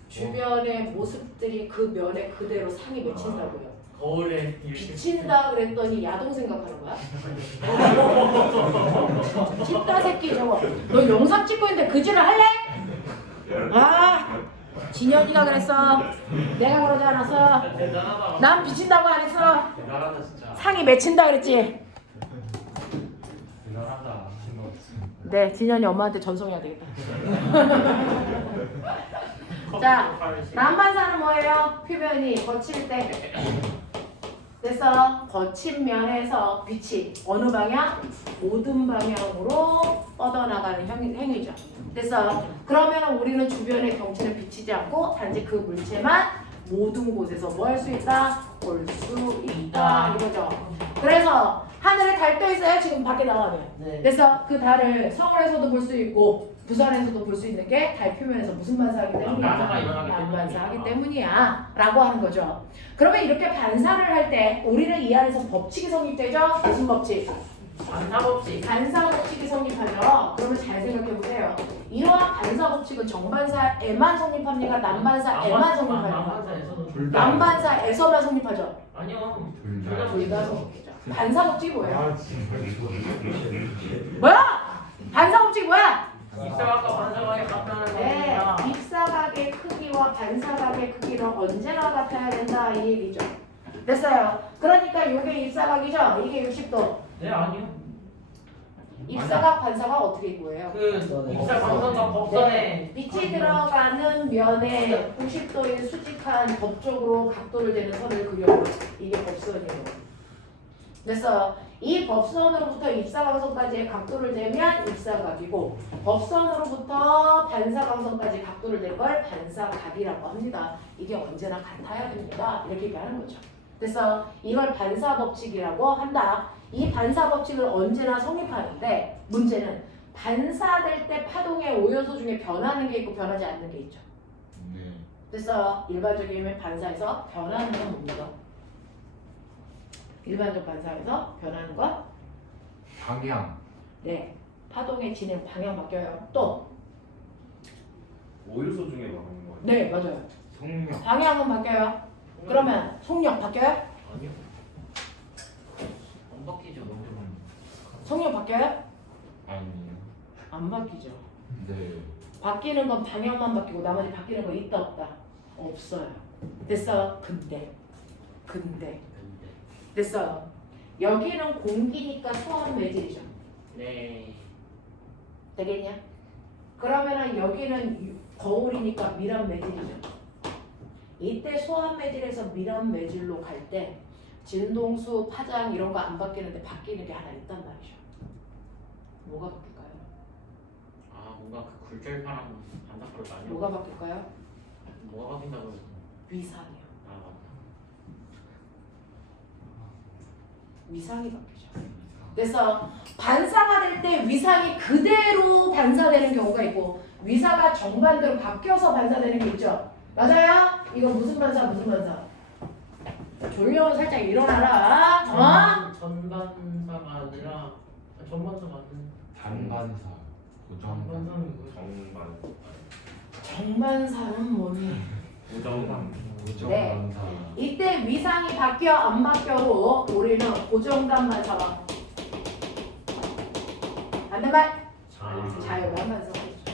주변의 모습들이 그 면에 그대로 상이 맺힌다고요. 거울에 비친다 그랬더니 야동 생각하는 거야? 찐따 새끼 저거. 너 영상 찍고 있는데 그 짓을 할래? 아, 진현이가 그랬어. 내가 그러지 않았어. 대단하다. 난 비친다고 안 했어. 대단하다 진짜. 상이 맺힌다 그랬지. 네, 진현이 엄마한테 전송해야 되겠다. 자, 난반사는 뭐예요? 표면이 거칠 때. 그래서 거친 면에서 빛이 어느 방향? 모든 방향으로 뻗어나가는 행위죠. 그래서 그러면 우리는 주변의 경치는 비치지 않고 단지 그 물체만 모든 곳에서 뭐 할 수 있다? 볼 수 있다. 이거죠. 그래서 하늘에 달 떠 있어요. 지금 밖에 나가면. 네. 그래서 그 달을 서울에서도 볼 수 있고 부산에서도 볼 수 있는 게 달 표면에서 무슨 반사하기 때문이야? 난반사가 일어나기 난반사하기 때문이니까. 때문이야 라고 하는 거죠. 그러면 이렇게 반사를 할 때 우리는 이 안에서 법칙이 성립되죠? 무슨 법칙? 반사법칙. 반사 법칙이 성립하죠. 그러면 잘 생각해 보세요. 이러한 반사 법칙은 정반사에만 성립합니까? 난반사에만 성립합니까? 난반사에서는 난반사에서만 성립하죠. 아니요. 둘 다 성립하죠. 반사 법칙이 뭐예요? 아 진짜 이거 뭐야? 반사 법칙이 뭐야? 입사각과 반사각의 같다는 네, 겁니다. 입사각의 크기와 반사각의 크기는 언제나 같아야 된다 이 얘기죠. 됐어요. 그러니까 이게 입사각이죠. 이게 60도. 네, 아니요. 입사각 반사각 어떻게 구해요? 그 입사 방선과 법선에 네, 빛이 들어가는 면에 90도의 수직한 법적으로 각도를 재는 선을 그려요. 이게 법선이에요. 그래서 이 법선으로부터 입사광선까지의 각도를 재면 입사각이고 법선으로부터 반사광선까지 각도를 댄 걸 반사각이라고 합니다. 이게 언제나 같아야 됩니다. 이렇게 얘기하는 거죠. 그래서 이걸 반사법칙이라고 한다. 이 반사법칙을 언제나 성립하는데 문제는 반사될 때 파동의 오요소 중에 변하는 게 있고 변하지 않는 게 있죠. 그래서 일반적이면 반사에서 변하는 건 뭡니까? 일반적 반사에서 변하는 것? 방향 네. 파동의 진행 방향 바뀌어요. 또? 오일소 중에 나오는 거예요. 네, 맞아요. 속력 방향은 바뀌어요. 그러면 속력 바뀌어요? 아니요. 안 바뀌죠. 속력 바뀌어요? 아니에요. 안 바뀌죠. 네. 바뀌는 건 방향만 바뀌고 나머지 바뀌는 거 있다 없다? 없어요. 됐어? 근데 됐어요. 여기는 공기니까 소환 매질이죠. 네. 되겠냐? 그러면은 여기는 거울이니까 미란 매질이죠. 이때 소환 매질에서 미란 매질로 갈 때 진동수, 파장 이런 거 안 바뀌는데 바뀌는 게 하나 있단 말이죠. 뭐가 바뀔까요? 아, 뭔가 그 굴절파랑 반사파로 나뉘어. 뭐가 바뀔까요? 뭐가 바뀐다고 했어? 위상이요. 아, 맞다. 위상이 바뀌죠. 그래서 반사가 될 때 위상이 그대로 반사되는 경우가 있고 위사가 정반대로 바뀌어서 반사되는 게 있죠. 맞아요? 이거 무슨 반사 무슨 반사? 졸려 살짝 일어나라. 어? 전반사가 아니라 전반사 맞는. 단반사 고정반사 전반사는 뭐야? 정반. 정반사는 뭐니? 고정반. 고정반사 이때 위상이 바뀌어 안 바뀌어도 우리는 고정단 반사가 반대말 자유단 반사가 있죠.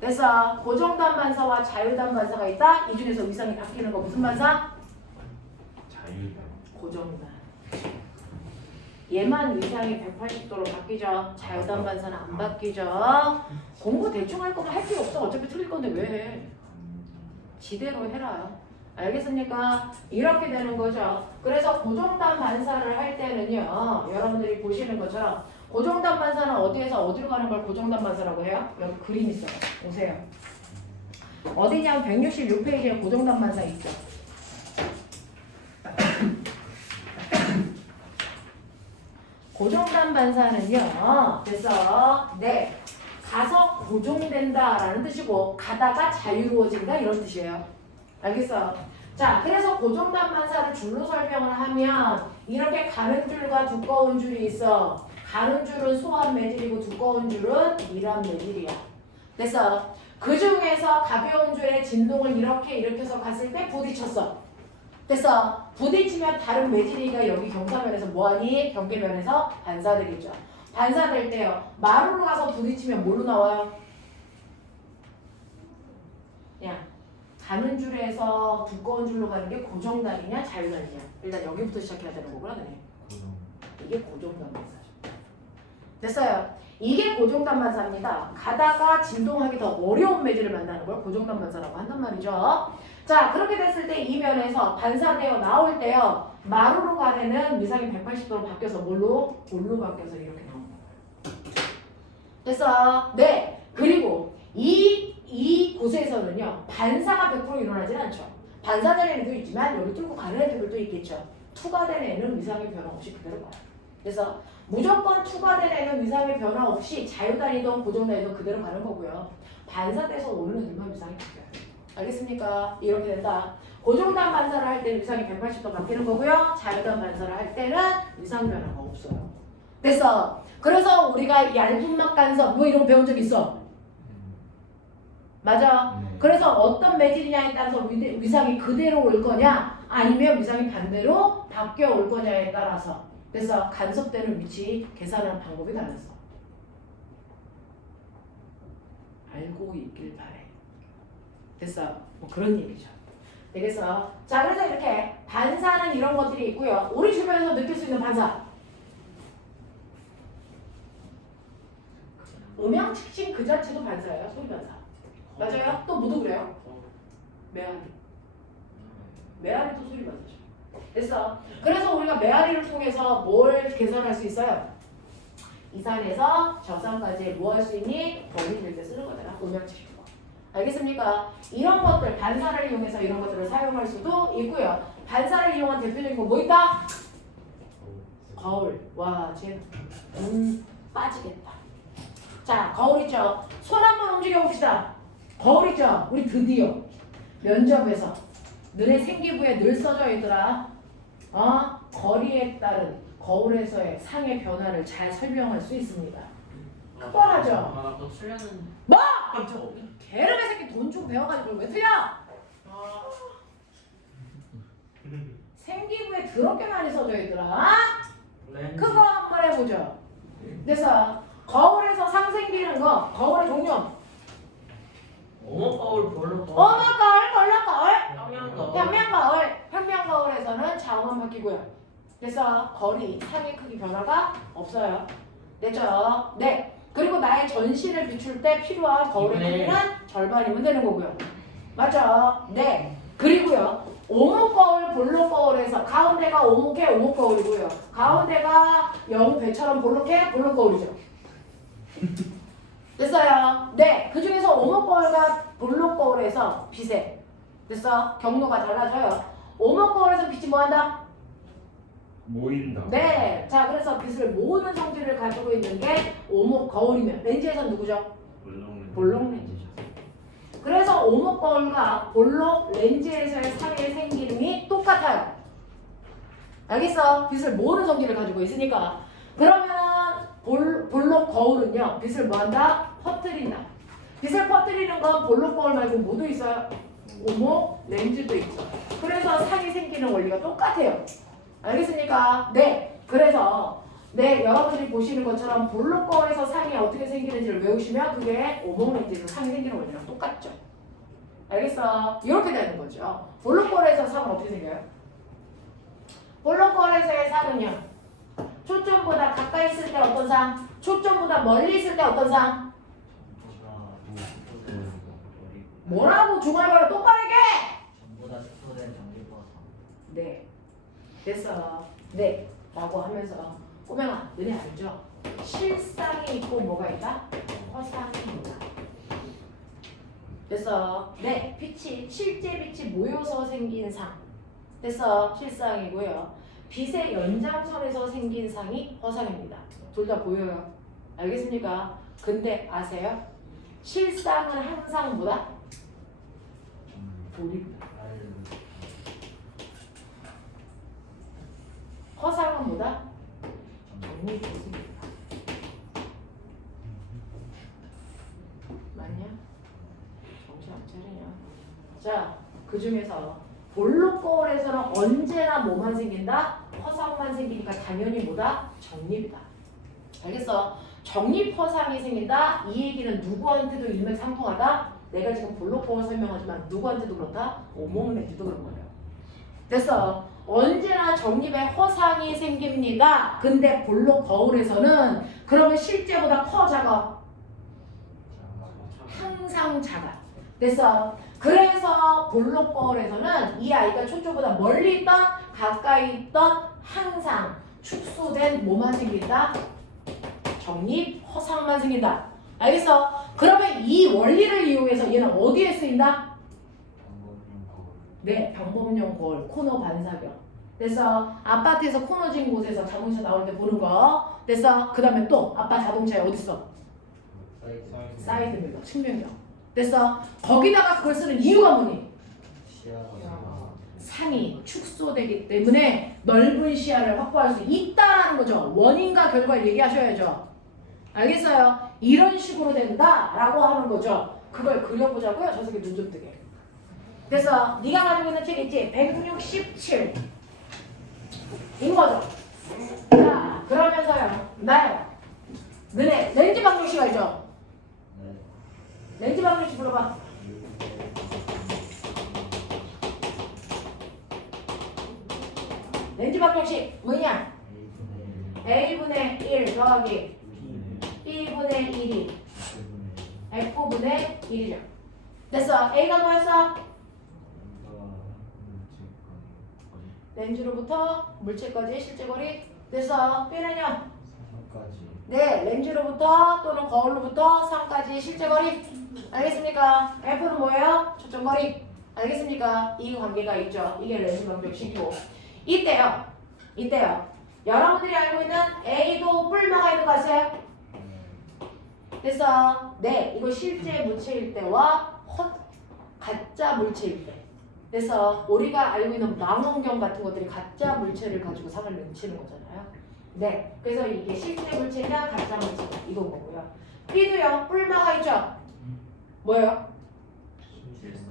그래서 고정단 반사와 자유단 반사가 있다. 이 중에서 위상이 바뀌는 거 무슨 반사? 자유단 고정단. 얘만 위상이 180도로 바뀌죠. 자유단 반사는 안 바뀌죠. 공부 대충 할 거면 할 필요 없어. 어차피 틀릴 건데 왜 해? 지대로 해라. 알겠습니까? 이렇게 되는 거죠. 그래서 고정단 반사를 할 때는요. 여러분들이 보시는 것처럼 고정단 반사는 어디에서 어디로 가는 걸 고정단 반사라고 해요? 여기 그림 있어요. 오세요. 어디냐면 166페이지에 고정단 반사 있죠. 고정단 반사는요. 그래서 네 가서 고정된다라는 뜻이고 가다가 자유로워진다 이런 뜻이에요. 알겠어? 자, 그래서 고정단 반사를 줄로 설명을 하면 이렇게 가는 줄과 두꺼운 줄이 있어. 가는 줄은 소한 매질이고 두꺼운 줄은 미란 매질이야. 그래서 그 중에서 가벼운 줄의 진동을 이렇게 일으켜서 갔을 때 부딪혔어. 그래서 부딪히면 다른 매질이가 여기 경사면에서 뭐하니? 경계면에서 반사되겠죠. 반사될 때요. 마루로 가서 부딪히면 뭘로 나와요? 야, 가는 줄에서 두꺼운 줄로 가는 게 고정단이냐 자유단이냐? 일단 여기부터 시작해야 되는 거구나. 네. 고정 이게 고정단 반사죠. 됐어요. 이게 고정단 반사입니다. 가다가 진동하기 더 어려운 매질을 만나는 걸 고정단 반사라고 한단 말이죠. 자, 그렇게 됐을 때 이 면에서 반사되어 나올 때요. 마루로 가내는 위상이 180도로 바뀌어서 뭘로? 볼로 바뀌어서 이렇게 나오는 거예요. 됐어? 네. 그리고 이 곳에서는요. 반사가 100% 일어나진 않죠. 반사되는 애도 있지만 여기 뚫고 가는 애들도 있겠죠. 투과된 애는 위상의 변화 없이 그대로 가요. 그래서 무조건 투과된 애는 위상의 변화 없이 자유단위든 고정단위든 그대로 가는 거고요. 반사돼서 오는 애들만 위상이 바뀌어요. 알겠습니까? 이렇게 된다. 고정단 반사를 할 때는 위상이 180도 바뀌는 거고요. 자유단 반사를 할 때는 위상 변화가 없어요. 됐어. 그래서 우리가 얇은 막 간섭 뭐 이런 거 배운 적 있어? 맞아. 네. 그래서 어떤 매질이냐에 따라서 위상이 그대로 올 거냐 아니면 위상이 반대로 바뀌어 올 거냐에 따라서 그래서 간섭되는 위치 계산하는 방법이 달랐어. 알고 있길 바래. 됐어. 뭐 그런 얘기죠. 되겠어. 자, 그래서 이렇게 반사는 이런 것들이 있고요. 우리 주변에서 느낄 수 있는 반사. 음향 특징 그 자체도 반사예요. 소리 반사. 맞아요? 또 뭐도 그래요? 메아리. 메아리도 소리 반사죠. 됐어. 그래서 우리가 메아리를 통해서 뭘 계산할 수 있어요? 이 산에서 저 산까지 뭐 할 수 있니? 범위 될 때 쓰는 거잖아. 음향 측정. 알겠습니까? 이런 것들, 반사를 이용해서 이런 것들을 사용할 수도 있고요. 반사를 이용한 대표적인 거 뭐 있다? 거울. 와, 쟤 빠지겠다. 자, 거울 있죠? 손 한번 움직여 봅시다. 거울 있죠? 우리 드디어 면접에서 너네 생기부에 늘 써져 있더라. 거리에 따른 거울에서의 상의 변화를 잘 설명할 수 있습니다. 그거 하죠? 또 틀렸는. 뭐? 깜짝. 개름의 새끼 돈 주고 배워가지고 왜 틀려? 생기부에 더럽게 많이 써져 있더라. 그거 한번 해보죠. 그래서 거울에서 상 생기는 거, 거울의 종류. 어머 거울 별로. 어머 거울, 걸러 거울, 평면 거울. 평면 거울. 평면 거울에서는 좌우만 바뀌고요. 그래서 거리, 상의 크기 변화가 없어요. 됐죠? 네. 그리고 나의 전신을 비출 때 필요한 거울의 네. 크기는 절반이면 되는 거고요. 맞죠? 네. 그리고요. 오목 거울, 볼록 거울에서 가운데가 오목해, 오목 거울이고요. 가운데가 영우 배처럼 볼록해, 볼록 거울이죠. 됐어요? 네. 그 중에서 오목 거울과 볼록 거울에서 빛의 됐어? 경로가 달라져요. 오목 거울에서 빛이 뭐 한다? 모인다. 네. 자, 그래서 빛을 모으는 성질을 가지고 있는 게 오목 거울이면 렌즈에서는 누구죠? 볼록 렌즈죠. 그래서 오목 거울과 볼록 렌즈에서의 상의 생기능이 똑같아요. 알겠어? 빛을 모으는 성질을 가지고 있으니까. 그러면 볼록 거울은요. 빛을 뭐한다? 퍼뜨린다. 빛을 퍼뜨리는 건 볼록 거울 말고 뭐도 있어요? 오목 렌즈도 있죠. 그래서 상이 생기는 원리가 똑같아요. 알겠습니까? 네. 그래서 네, 여러분들이 보시는 것처럼 볼록 거울에서 상이 어떻게 생기는지를 외우시면 그게 오목 렌즈에서 상이 생기는 원리랑 똑같죠. 알겠어? 이렇게 되는 거죠. 볼록 거울에서 상은 어떻게 생겨요? 볼록 거울에서의 상은요. 초점보다 가까이 있을 때 어떤 상? 초점보다 멀리 있을 때 어떤 상? 뭐라고 중얼거려 똑바로 얘기해! 전보다 축소된 전기버섯. 네. 됐어. 네. 라고 하면서 꼬맹아 너네 알죠? 실상이 있고 뭐가 있다? 허상이 있다. 됐어. 네. 빛이 실제 빛이 모여서 생긴 상. 됐어. 실상이고요. 빛의 연장선에서 생긴 상이 허상입니다. 둘 다 보여요. 알겠습니까? 근데 아세요? 실상은 항상 뭐다? 돌입니다. 허상은 뭐다? 정리됐습니다. 맞냐? 정신 안 차리냐? 자, 그 중에서 볼록 거울에서는 언제나 뭐만 생긴다? 허상만 생기니까 당연히 뭐다? 정립이다. 알겠어? 정립 허상이 생긴다? 이 얘기는 누구한테도 일맥상통하다? 내가 지금 볼록 거울 설명하지만 누구한테도 그렇다? 오목 렌즈도 그런 거예요. 됐어. 언제나 정립에 허상이 생깁니다. 근데 볼록 거울에서는 그러면 실제보다 커 작아? 항상 작아. 그래서 볼록 거울에서는 이 아이가 초점보다 멀리 있던 가까이 있던 항상 축소된 뭐만 생긴다? 정립 허상만 생긴다. 알겠어? 그러면 이 원리를 이용해서 얘는 어디에 쓰인다? 네, 방법용 거울, 코너 반사경. 아파트에서 코너진 곳에서 자동차 나올 때 보는 거. 그 다음에 또 아빠 자동차에 어딨어? 사이드미러, 측면경. 거기다가 그걸 쓰는 이유가 뭐니? 상이 축소되기 때문에 넓은 시야를 확보할 수 있다라는 거죠. 원인과 결과를 얘기하셔야죠. 알겠어요? 이런 식으로 된다라고 하는 거죠. 그걸 그려보자고요. 저 새끼 눈 좀 뜨게. 네가 가지고 있는 책 있지? 167 이거죠. 자, 그러면서요. 나요. 너네 렌즈 방정식 알죠? 렌즈 방정식 불러봐. 렌즈 방정식 뭐냐? A분의 1 더하기 B분의 1이 F분의 1이죠. 됐어. A가 뭐였어? 렌즈로부터 물체까지 실제거리. 됐어. B는요? 네, 렌즈로부터 또는 거울로부터 상까지 실제거리. 알겠습니까? F는 뭐예요? 초점거리. 알겠습니까? 이 관계가 있죠. 이게 렌즈 방정식이고. 이때요. 여러분들이 알고 있는 A도 뿔마가 있는 거 아세요? 됐어. 네, 이거 실제 물체일 때와 가짜 물체일 때. 그래서 우리가 알고 있는 망원경 같은 것들이 가짜 물체를 가지고 상을 맺히는 거잖아요. 네, 그래서 이게 실제 물체냐 가짜 물체냐 이건 거고요. B도요, 뿔마가 있죠? 뭐예요?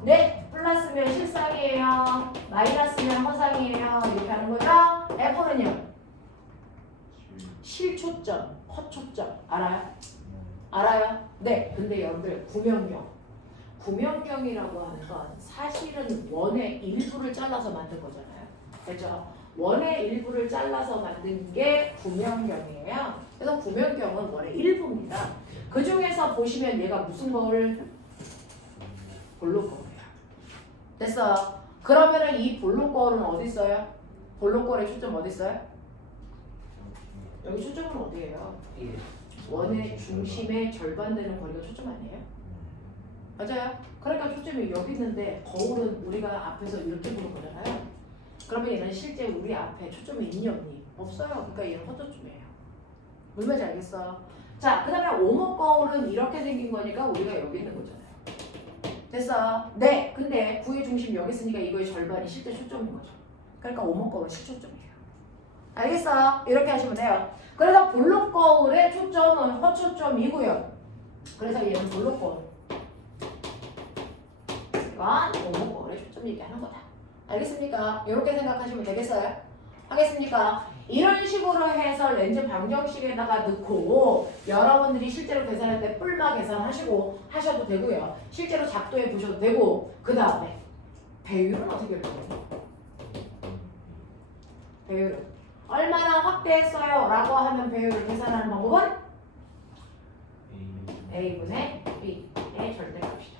네, 플러스면 실상이에요. 마이너스면 허상이에요. 이렇게 하는 거죠. F는요? 실초점, 허초점 알아요? 알아요? 네, 근데 여러분들 구명경이라고 하는 건 사실은 원의 일부를 잘라서 만든 거잖아요. 그렇죠? 원의 일부를 잘라서 만든 게 구명경이에요. 그래서 구명경은 원의 일부입니다. 그 중에서 보시면 얘가 무슨 거울? 볼록 거울이야. 됐어. 그러면은 이 볼록 거울은 어디 있어요? 볼록 거울의 초점 어디 있어요? 여기 초점은 어디예요? 원의 중심의 절반 되는 거리가 초점 아니에요? 맞아요. 그러니까 초점이 여기 있는데 거울은 우리가 앞에서 이렇게 보는 거잖아요. 그러면 얘는 실제 우리 앞에 초점이 있니 없니? 없어요. 그러니까 얘는 허초점이에요. 무슨 말인지 알겠어? 자, 그 다음에 오목 거울은 이렇게 생긴 거니까 우리가 여기 있는 거잖아요. 됐어? 네. 근데 구의 중심 여기 있으니까 이거의 절반이 실제 초점인 거죠. 그러니까 오목 거울은 실초점이에요. 알겠어? 이렇게 하시면 돼요. 그래서 볼록 거울의 초점은 허초점이고요. 그래서 얘는 볼록 거울. 이건 오목 거울의 초점 얘기하는 거다. 알겠습니까? 이렇게 생각하시면 되겠어요? 하겠습니까? 이런 식으로 해서 렌즈 방정식에다가 넣고 여러분들이 실제로 계산할 때 뿔마 계산하시고 하셔도 되고요. 실제로 작도해 보셔도 되고 그 다음에 배율은 어떻게 할까요? 배율은 얼마나 확대했어요? 라고 하면 배율을 계산하는 방법은 A분의 B의 절대값이죠.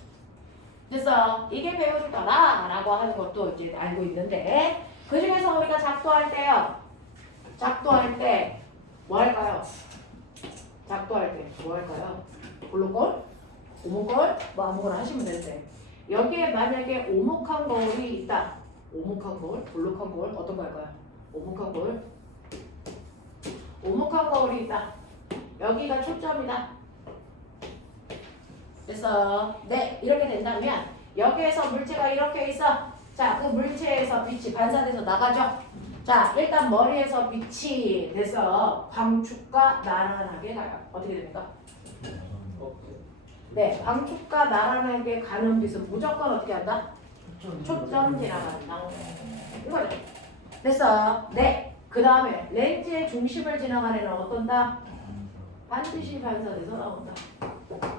그래서 이게 배율일 거다 라고 하는 것도 이제 알고 있는데 그 중에서 우리가 작도할 때요. 작도할 때 뭐 할까요? 작도할 때 뭐 할까요? 볼록거울? 오목거울? 뭐 아무거나 하시면 되는데 여기에 만약에 오목한 거울이 있다. 오목한 거울? 볼록한 거울? 어떤 거 할까요? 오목한 거울? 오목한 거울이 있다. 여기가 초점이다. 그래서 네 이렇게 된다면 여기에서 물체가 이렇게 있어. 자, 그 물체에서 빛이 반사돼서 나가죠. 자, 일단 머리에서 빛이 돼서 광축과 나란하게 가요. 어떻게 됩니까? 네, 광축과 나란하게 가는 빛은 무조건 어떻게 한다? 초점 지나간다. 이거죠. 됐어. 네. 그 다음에 렌즈의 중심을 지나가는 애는 어떤다? 반드시 반사돼서 나온다.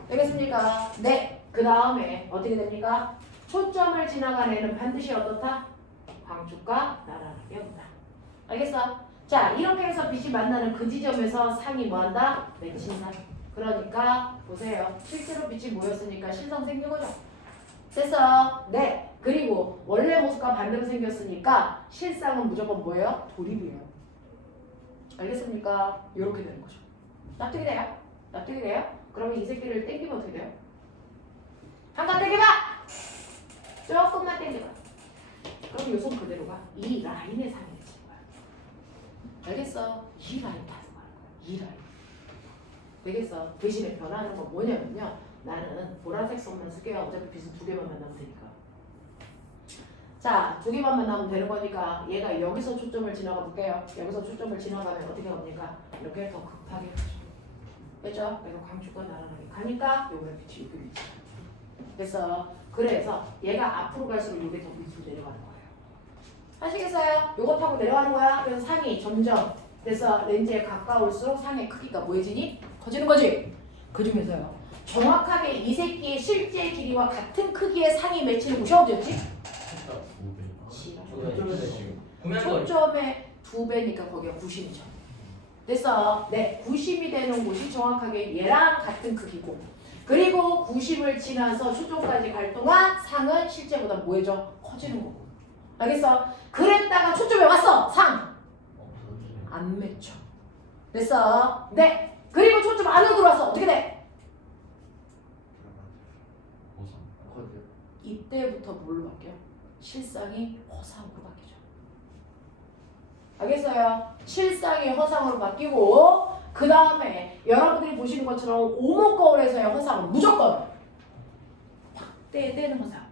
되겠습니까? 네. 그 다음에 어떻게 됩니까? 초점을 지나가는 애는 반드시 어떻다? 광축과 나란하게 온다. 알겠어? 자, 이렇게 해서 빛이 만나는 그 지점에서 상이 뭐한다? 맺힌다. 그러니까 보세요. 실제로 빛이 모였으니까 실성 생긴 거죠. 됐어? 네. 그리고 원래 모습과 반대로 생겼으니까 실상은 무조건 뭐예요? 돌입이에요. 알겠습니까? 이렇게 되는 거죠. 납득이 돼요? 납득이 돼요? 그러면 이 새끼를 땡기면 어떻게 돼요? 한칸 땡겨봐! 조금만 땡겨봐. 그럼 요 손 그대로 가. 이 라인에 상이 맺힌 거야. 알겠어? 이 라인 타는 거야. 이 라인. 되겠어? 대신에 변하는 건 뭐냐면요. 나는 보라색 선만 쓸게요. 어차피 빛은 두 개만 만나면 되니까. 자, 두 개만 만나면 되는 거니까 얘가 여기서 초점을 지나가 볼게요. 여기서 초점을 지나가면 어떻게 갑니까? 이렇게 더 급하게 가죠. 됐죠? 그래서 광축과 나란하게 가니까 요번에 빛이 여기 위치. 됐어. 그래서 얘가 앞으로 갈수록 이게 더 밑으로 내려가는 거예요. 하시겠어요? 요거 타고 내려가는 거야. 그래서 상이 점점 됐어. 렌즈에 가까울수록 상의 크기가 뭐해지니? 커지는 거지. 그 중에서요. 정확하게 이 새끼의 실제 길이와 같은 크기의 상이 맺히는 곳이 어디였지? 초점의 2배니까 거기가 구심이죠. 됐어. 네, 구심이 되는 곳이 정확하게 얘랑 같은 크기고, 그리고 구심을 지나서 초점까지 갈 동안 상은 실제보다 뭐해져? 커지는 거고. 알겠어? 그랬다가 초점에 왔어. 상 안 맺혀. 됐어. 네. 그리고 초점 안으로 들어왔어. 어떻게 돼? 이때부터 뭘로 바뀌어? 실상이 허상으로 바뀌죠. 알겠어요? 실상이 허상으로 바뀌고, 그 다음에 여러분들이 보시는 것처럼 오목거울에서의 허상은 무조건 확대되는 허상,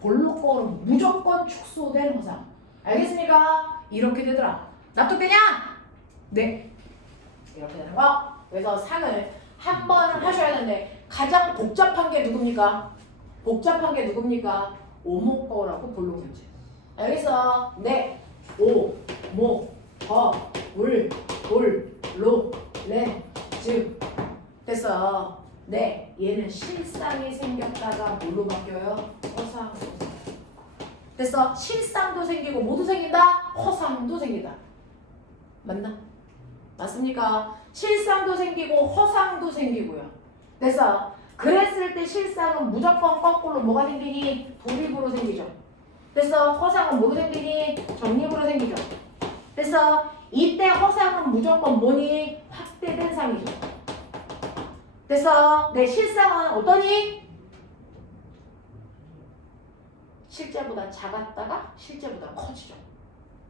볼록거울은 무조건 축소되는 허상. 알겠습니까? 이렇게 되더라. 납득되냐? 네. 이렇게 되는 거. 그래서 상을 한 번 하셔야 되는데 가장 복잡한 게 누굽니까? 복잡한 게 누굽니까? 오목거울하고 볼록현재. 알겠어? 네. 오, 목, 거, 울, 돌, 로, 레, 즉. 됐어. 네. 얘는 실상이 생겼다가 뭘로 바뀌어요? 허상으로. 됐어. 실상도 생기고 뭐도 생긴다? 허상도 생긴다. 맞나? 맞습니까? 실상도 생기고 허상도 생기고요. 됐어. 그랬을 때 실상은 무조건 거꾸로 뭐가 생기니? 돌입으로 생기죠. 됐어. 허상은 뭐로 생기니? 정립으로 생기죠. 됐어. 이때 허상은 무조건 뭐니? 확대된 상이죠. 됐어. 네, 실상은 어떠니? 실제보다 작았다가 실제보다 커지죠.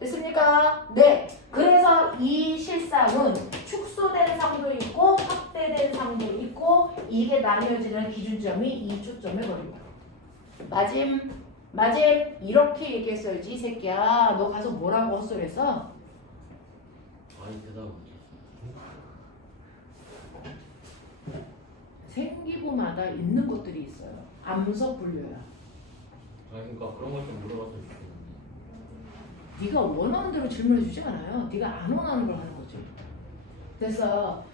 됐습니까? 네. 그래서 이 실상은 축소된 상도 있고 확대된 상도 있고, 이게 나뉘어지는 기준점이 이 초점의 거리입니다. 맞임. 이렇게 얘기했어야지 이 새끼야. 너 가서 뭐라고 헛소리했어? 아니 대답 생기부마다 있는 것들이 있어요. 암석 분류야. 그러니까 그런 걸 좀 물어봤으면 좋겠는데. 네가 원하는 대로 질문해 주지 않아요. 네가 안 원하는 걸 하는 거지. 그래서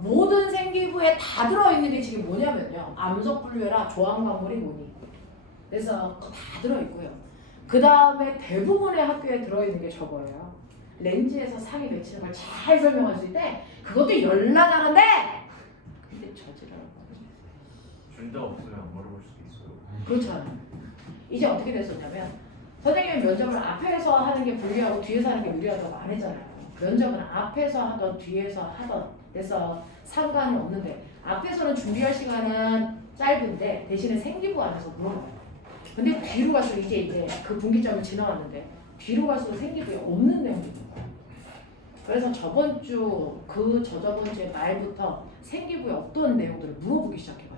모든 생기부에 다 들어있는 게 지금 뭐냐면요. 암석 분류라 조항광물이 뭐니. 그래서 다 들어있고요. 그 다음에 대부분의 학교에 들어있는 게 저거예요. 렌즈에서 상이 맺히는 걸 잘 설명할 수 있대. 그것도 열나 잘한데. 근데 저지랄 준대 없으면 안 물어볼 수도 있어요. 그렇잖아요. 이제 어떻게 됐었냐면 선생님이 면접을 앞에서 하는 게 불리하고 뒤에서 하는 게 유리하다고 안 했잖아요. 면접은 앞에서 하던 뒤에서 하던 그래서 상관은 없는데, 앞에서는 준비할 시간은 짧은데 대신에 생기부 안에서 물어봐요. 근데 뒤로 갈수록 이제 그 분기점을 지나왔는데 뒤로 갈수록 생기부에 없는 내용이 있는 거예요. 그래서 저번 주 저저번 주에 말부터 생기부에 어떤 내용들을 물어보기 시작해가지고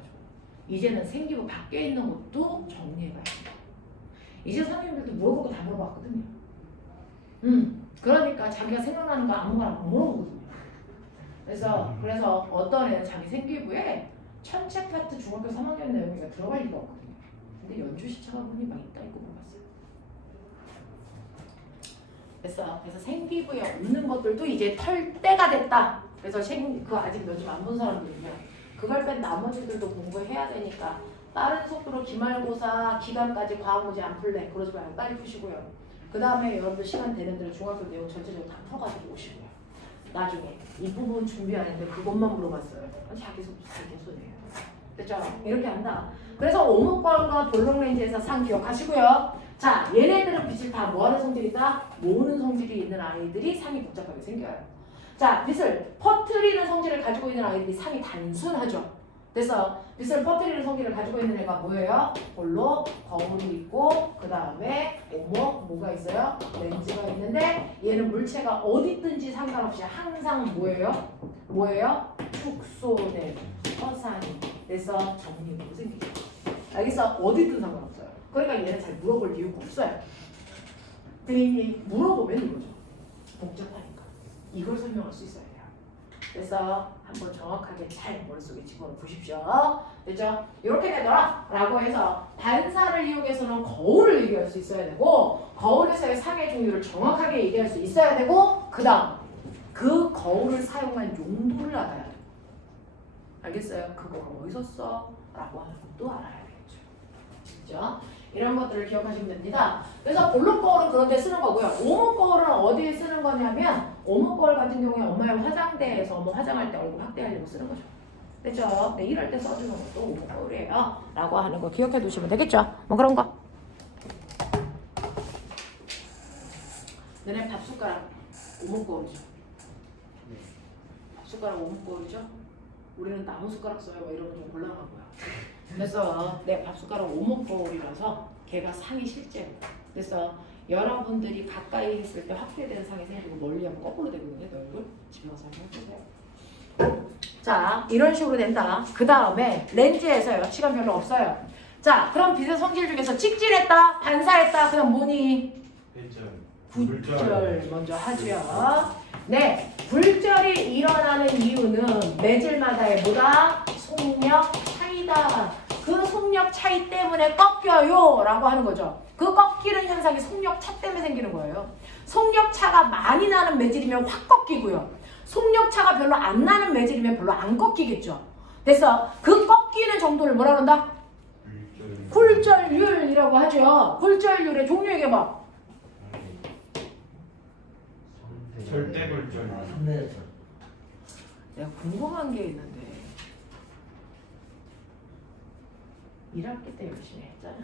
이제는 생기부 밖에 있는 것도 정리해가야 돼요. 이제 선생님들도 물어보고 다 물어봤거든요. 그러니까 자기가 생각나는 거 아무거나 물어보거든요. 그래서 어떤 애는 자기 생기부에 천체 파트 중학교 3학년 내용이 들어갈 리가 없거든요. 근데 연주 시차가 보니 막 있다 있고 물어봤어요. 그래서 생기부에 없는 것들도 이제 털 때가 됐다. 그래서 그거 아직 면접 안 본 사람들은요. 그걸 뺀 나머지들도 공부해야 되니까 빠른 속도로 기말고사 기간까지 과학 문제 안 풀래. 그러지 말고 빨리 푸시고요. 그 다음에 여러분들 시간 되는 대로 중학교 내용 전체적으로 다 풀어가지고 오시고요. 나중에 이 부분 준비하는데 그것만 물어봤어요. 자기소개서네요. 됐죠? 이렇게 한다. 그래서 오목걸과 볼록렌즈에서 상 기억하시고요. 자, 얘네들은 빛을 다 뭐하는 성질이다? 모으는 성질이 있는 아이들이 상이 복잡하게 생겨요. 자, 빛을 퍼뜨리는 성질을 가지고 있는 아이들이 상이 단순하죠. 그래서 빛을 퍼뜨리는 성질을 가지고 있는 애가 뭐예요? 볼록, 거울이 있고 그 다음에 오목, 뭐가 있어요? 렌즈가 있는데 얘는 물체가 어디 있든지 상관없이 항상 뭐예요? 뭐예요? 축소된 허상이 그래서 정리로 생기죠. 알겠어? 어디 있든 상관없어요. 그러니까 얘는 잘 물어볼 이유가 없어요. 근데 물어보면 이거죠. 복잡하니까 이걸 설명할 수 있어야 돼요. 그래서 한번 정확하게 잘 머릿속에 집어넣어 보십시오. 됐죠? 이렇게 되더라 라고 해서 반사를 이용해서는 거울을 얘기할 수 있어야 되고 거울에서의 상의 종류를 정확하게 얘기할 수 있어야 되고 그 다음 그 거울을 사용한 용도를 알아야 돼요. 알겠어요? 그거가 어디서 써? 라고 하는 것도 알아야 되겠죠. 그죠? 이런 것들을 기억하시면 됩니다. 그래서 볼록 거울은 그런 데 쓰는 거고요. 오목 거울은 어디에 쓰는 거냐면 오목 거울 같은 경우에 엄마의 화장대에서 엄마 화장할 때 얼굴 확대하려고 쓰는 거죠. 됐죠? 네, 이럴 때 써주는 것도 오목 거울이에요. 라고 하는 거 기억해 두시면 되겠죠? 뭐 그런 거. 너네 밥숟가락 오목 거울이죠? 밥숟가락 오목 거울이죠? 우리는 나무 숟가락 써요. 뭐 이런 거 좀 곤란하고요. 그래서 내 밥숟가락 오목 거울이라서 걔가 상이 실제로. 그래서 여러분들이 가까이 있을 때 확대된 상이 생기고 멀리 하면 거꾸로 되거든요. 너 얼굴 집에 가서 한번 해보세요. 자, 이런 식으로 된다. 그 다음에 렌즈에서요. 시간 별로 없어요. 자, 그럼 빛의 성질 중에서 찍질했다, 반사했다. 그럼 뭐니? 굴절 먼저 하죠. 네, 굴절이 일어나는 이유는 매질마다의 뭐다? 속력 차이다. 그 속력 차이 때문에 꺾여요 라고 하는 거죠. 그 꺾이는 현상이 속력 차 때문에 생기는 거예요. 속력 차가 많이 나는 매질이면 확 꺾이고요. 속력 차가 별로 안 나는 매질이면 별로 안 꺾이겠죠. 그래서 그 꺾이는 정도를 뭐라 그런다? 굴절률이라고 하죠. 굴절률의 종류 얘기해봐. 절대 굴절. 내가 궁금한 게 있는데 1학기 때 열심히 했잖아.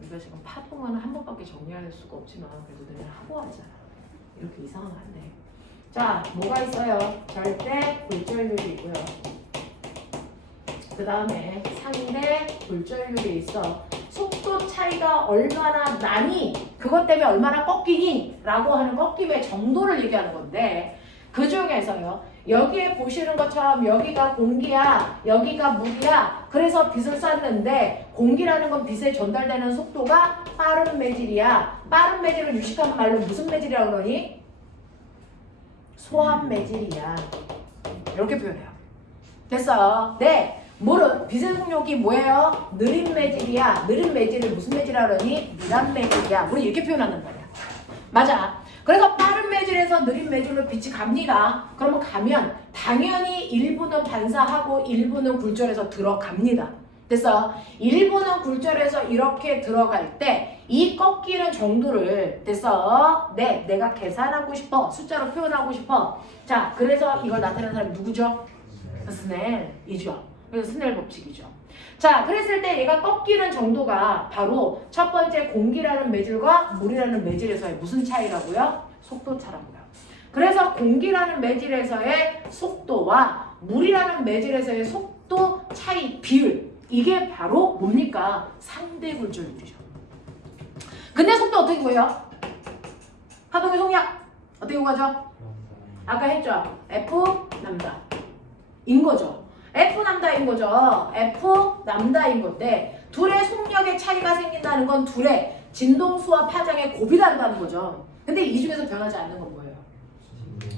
우리가 지금 파동은 한 번밖에 정리할 수가 없지만 그래도 내가 하고 하잖아. 이렇게 이상하면 안 돼. 자, 뭐가 있어요? 절대 굴절률이 있고요. 그 다음에 상대 굴절률이 있어. 속도 차이가 얼마나 나니? 그것 때문에 얼마나 꺾이니? 라고 하는 꺾임의 정도를 얘기하는 건데 그 중에서요. 여기에 보시는 것처럼 여기가 공기야, 여기가 물이야. 그래서 빛을 쐈는데 공기라는 건 빛에 전달되는 속도가 빠른 매질이야. 빠른 매질을 유식한 말로 무슨 매질이라고 그러니? 소한 매질이야. 이렇게 표현해요. 됐어. 네. 물은 빛의 속력이 뭐예요? 느린 매질이야. 느린 매질을 무슨 매질이라고 그러니? 느란 매질이야. 우리 이렇게 표현하는 거야. 맞아. 그래서 빠른 매질에서 느린 매질로 빛이 갑니다. 그러면 가면 당연히 일부는 반사하고 일부는 굴절해서 들어갑니다. 그래서 일부는 굴절해서 이렇게 들어갈 때 이 꺾이는 정도를 그래서 내가 계산하고 싶어. 숫자로 표현하고 싶어. 자, 그래서 이걸 나타내는 사람이 누구죠? 스넬이죠. 그래서 스넬 법칙이죠. 자, 그랬을 때 얘가 꺾이는 정도가 바로 첫 번째 공기라는 매질과 물이라는 매질에서의 무슨 차이라고요? 속도 차라고요. 그래서 공기라는 매질에서의 속도와 물이라는 매질에서의 속도 차이 비율 이게 바로 뭡니까? 상대 굴절률이죠. 근데 속도 어떻게 구해요? 파동의 속력 어떻게 구하죠? 아까 했죠? F 람다인 거죠. F 람다인 거죠. F 람다인 건데 둘의 속력의 차이가 생긴다는 건 둘의 진동수와 파장의 곱이 다르다는 거죠. 근데 이 중에서 변하지 않는 건 뭐예요?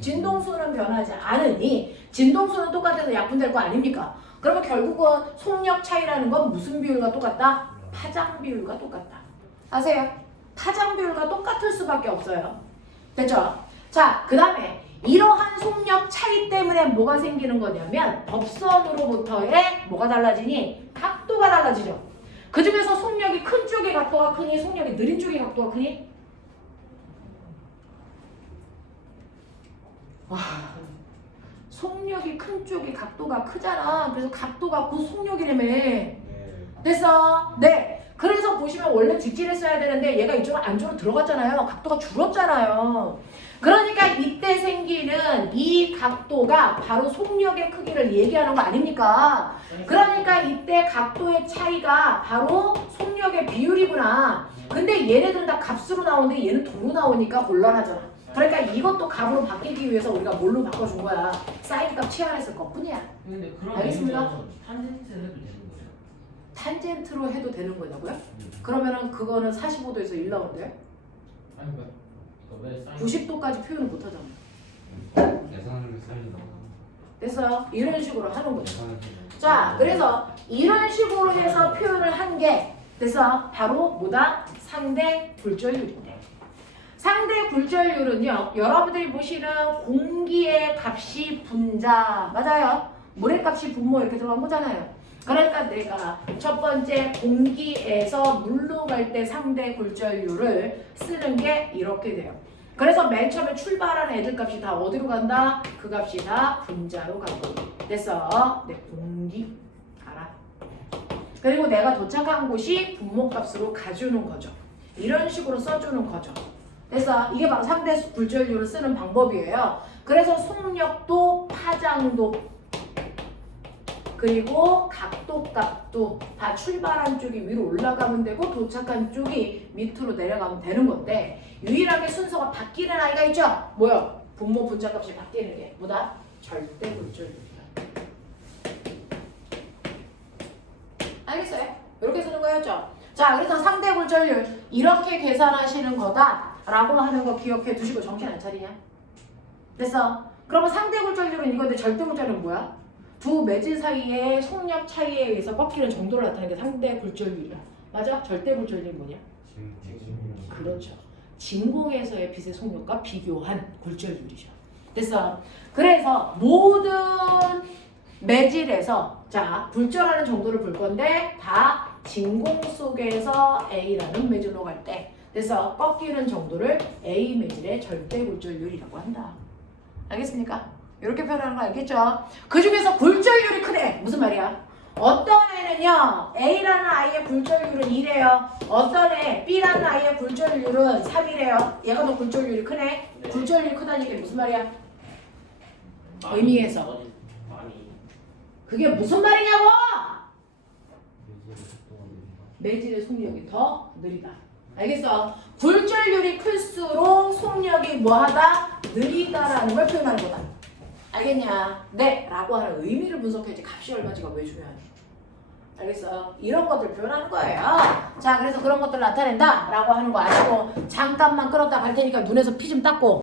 진동수는 변하지 않으니 진동수는 똑같아서 약분될 거 아닙니까? 그러면 결국은 속력 차이라는 건 무슨 비율과 똑같다? 파장 비율과 똑같다. 아세요? 파장 비율과 똑같을 수밖에 없어요. 됐죠? 자, 그 다음에 이러한 속력 차이 때문에 뭐가 생기는 거냐면 법선으로부터의 뭐가 달라지니? 각도가 달라지죠. 그 중에서 속력이 큰 쪽의 각도가 크니 속력이 느린 쪽의 각도가 크니? 속력이 큰 쪽이 각도가 크잖아. 그래서 각도가 곧 속력이라며. 네. 됐어? 네. 그래서 보시면 원래 직진했어야 되는데 얘가 이쪽으로 안쪽으로 들어갔잖아요. 각도가 줄었잖아요. 그러니까 이때 생기는 이 각도가 바로 속력의 크기를 얘기하는 거 아닙니까? 그러니까 이때 각도의 차이가 바로 속력의 비율이구나. 근데 얘네들은 다 값으로 나오는데 얘는 도로 나오니까 곤란하잖아. 그러니까 이것도 값으로 바뀌기 위해서 우리가 뭘로 바꿔준 거야? 사인 값 치환했을 것 뿐이야. 근데 그런 알겠습니다. 의미에서 탄젠트 해도 되는 거예요? 탄젠트로 해도 되는 거냐고요? 그러면은 그거는 45도에서 1 나오는데요? 아니 그러니까 왜 사인 90도까지 표현을 못 하잖아. 계산을 사이 나오나? 됐어요? 이런 식으로 하는 거죠. 계산을 자, 그래서 이런 식으로 해서 표현을 한 게 그래서 바로 뭐다? 상대 굴절율인데. 상대 굴절율은요. 여러분들이 보시는 공기의 값이 분자 맞아요? 물의 값이 분모 이렇게 들어간 거잖아요. 그러니까 내가 첫 번째 공기에서 물로 갈 때 상대 굴절율을 쓰는 게 이렇게 돼요. 그래서 맨 처음에 출발하는 애들 값이 다 어디로 간다? 그 값이 다 분자로 가고. 됐어? 네, 공기. 알아? 그리고 내가 도착한 곳이 분모값으로 가주는 거죠. 이런 식으로 써주는 거죠. 됐어? 이게 바로 상대 굴절율을 쓰는 방법이에요. 그래서 속력도 파장도 그리고 각도값도 다 출발한 쪽이 위로 올라가면 되고 도착한 쪽이 밑으로 내려가면 되는 건데 유일하게 순서가 바뀌는 아이가 있죠? 뭐요? 분모 분자값이 바뀌는 게 뭐다? 절대 굴절율이야. 알겠어요? 이렇게 쓰는 거였죠? 자, 그래서 상대 굴절율 이렇게 계산하시는 거다라고 하는 거 기억해 두시고 정신 안 차리냐? 됐어? 그러면 상대 굴절율은 이건데 절대 굴절율은 뭐야? 두 매질 사이의 속력 차이에 의해서 꺾이는 정도를 나타내는 게 상대 굴절율이야. 맞아? 절대 굴절율이 뭐냐? 그렇죠. 진공에서의 빛의 속력과 비교한 굴절율이죠. 됐어? 그래서 모든 매질에서 자 굴절하는 정도를 볼 건데 다 진공 속에서 A라는 매질로 갈 때 그래서 꺾이는 정도를 A 매질의 절대 굴절율이라고 한다. 알겠습니까? 이렇게 표현하는 거 알겠죠? 그 중에서 굴절율이 크네. 무슨 말이야? 어떤 애는요 A라는 아이의 굴절율은 2래요. 어떤 애 B라는 아이의 굴절율은 3이래요. 얘가 더 굴절율이 크네. 네. 굴절율이 크다는 게 무슨 말이야? 의미에서. 많이 그게 무슨 말이냐고! 매질의 속력이 더 느리다. 알겠어? 굴절율이 클수록 속력이 뭐하다? 느리다라는 걸 표현하는 거다. 알겠냐? 네! 라고 하는 의미를 분석해야지 값이 얼마지가 왜 중요하냐. 알겠어요? 이런 것들 표현하는 거예요. 자, 그래서 그런 것들 나타낸다 라고 하는 거 아시고 잠깐만 끌었다 갈 테니까 눈에서 피 좀 닦고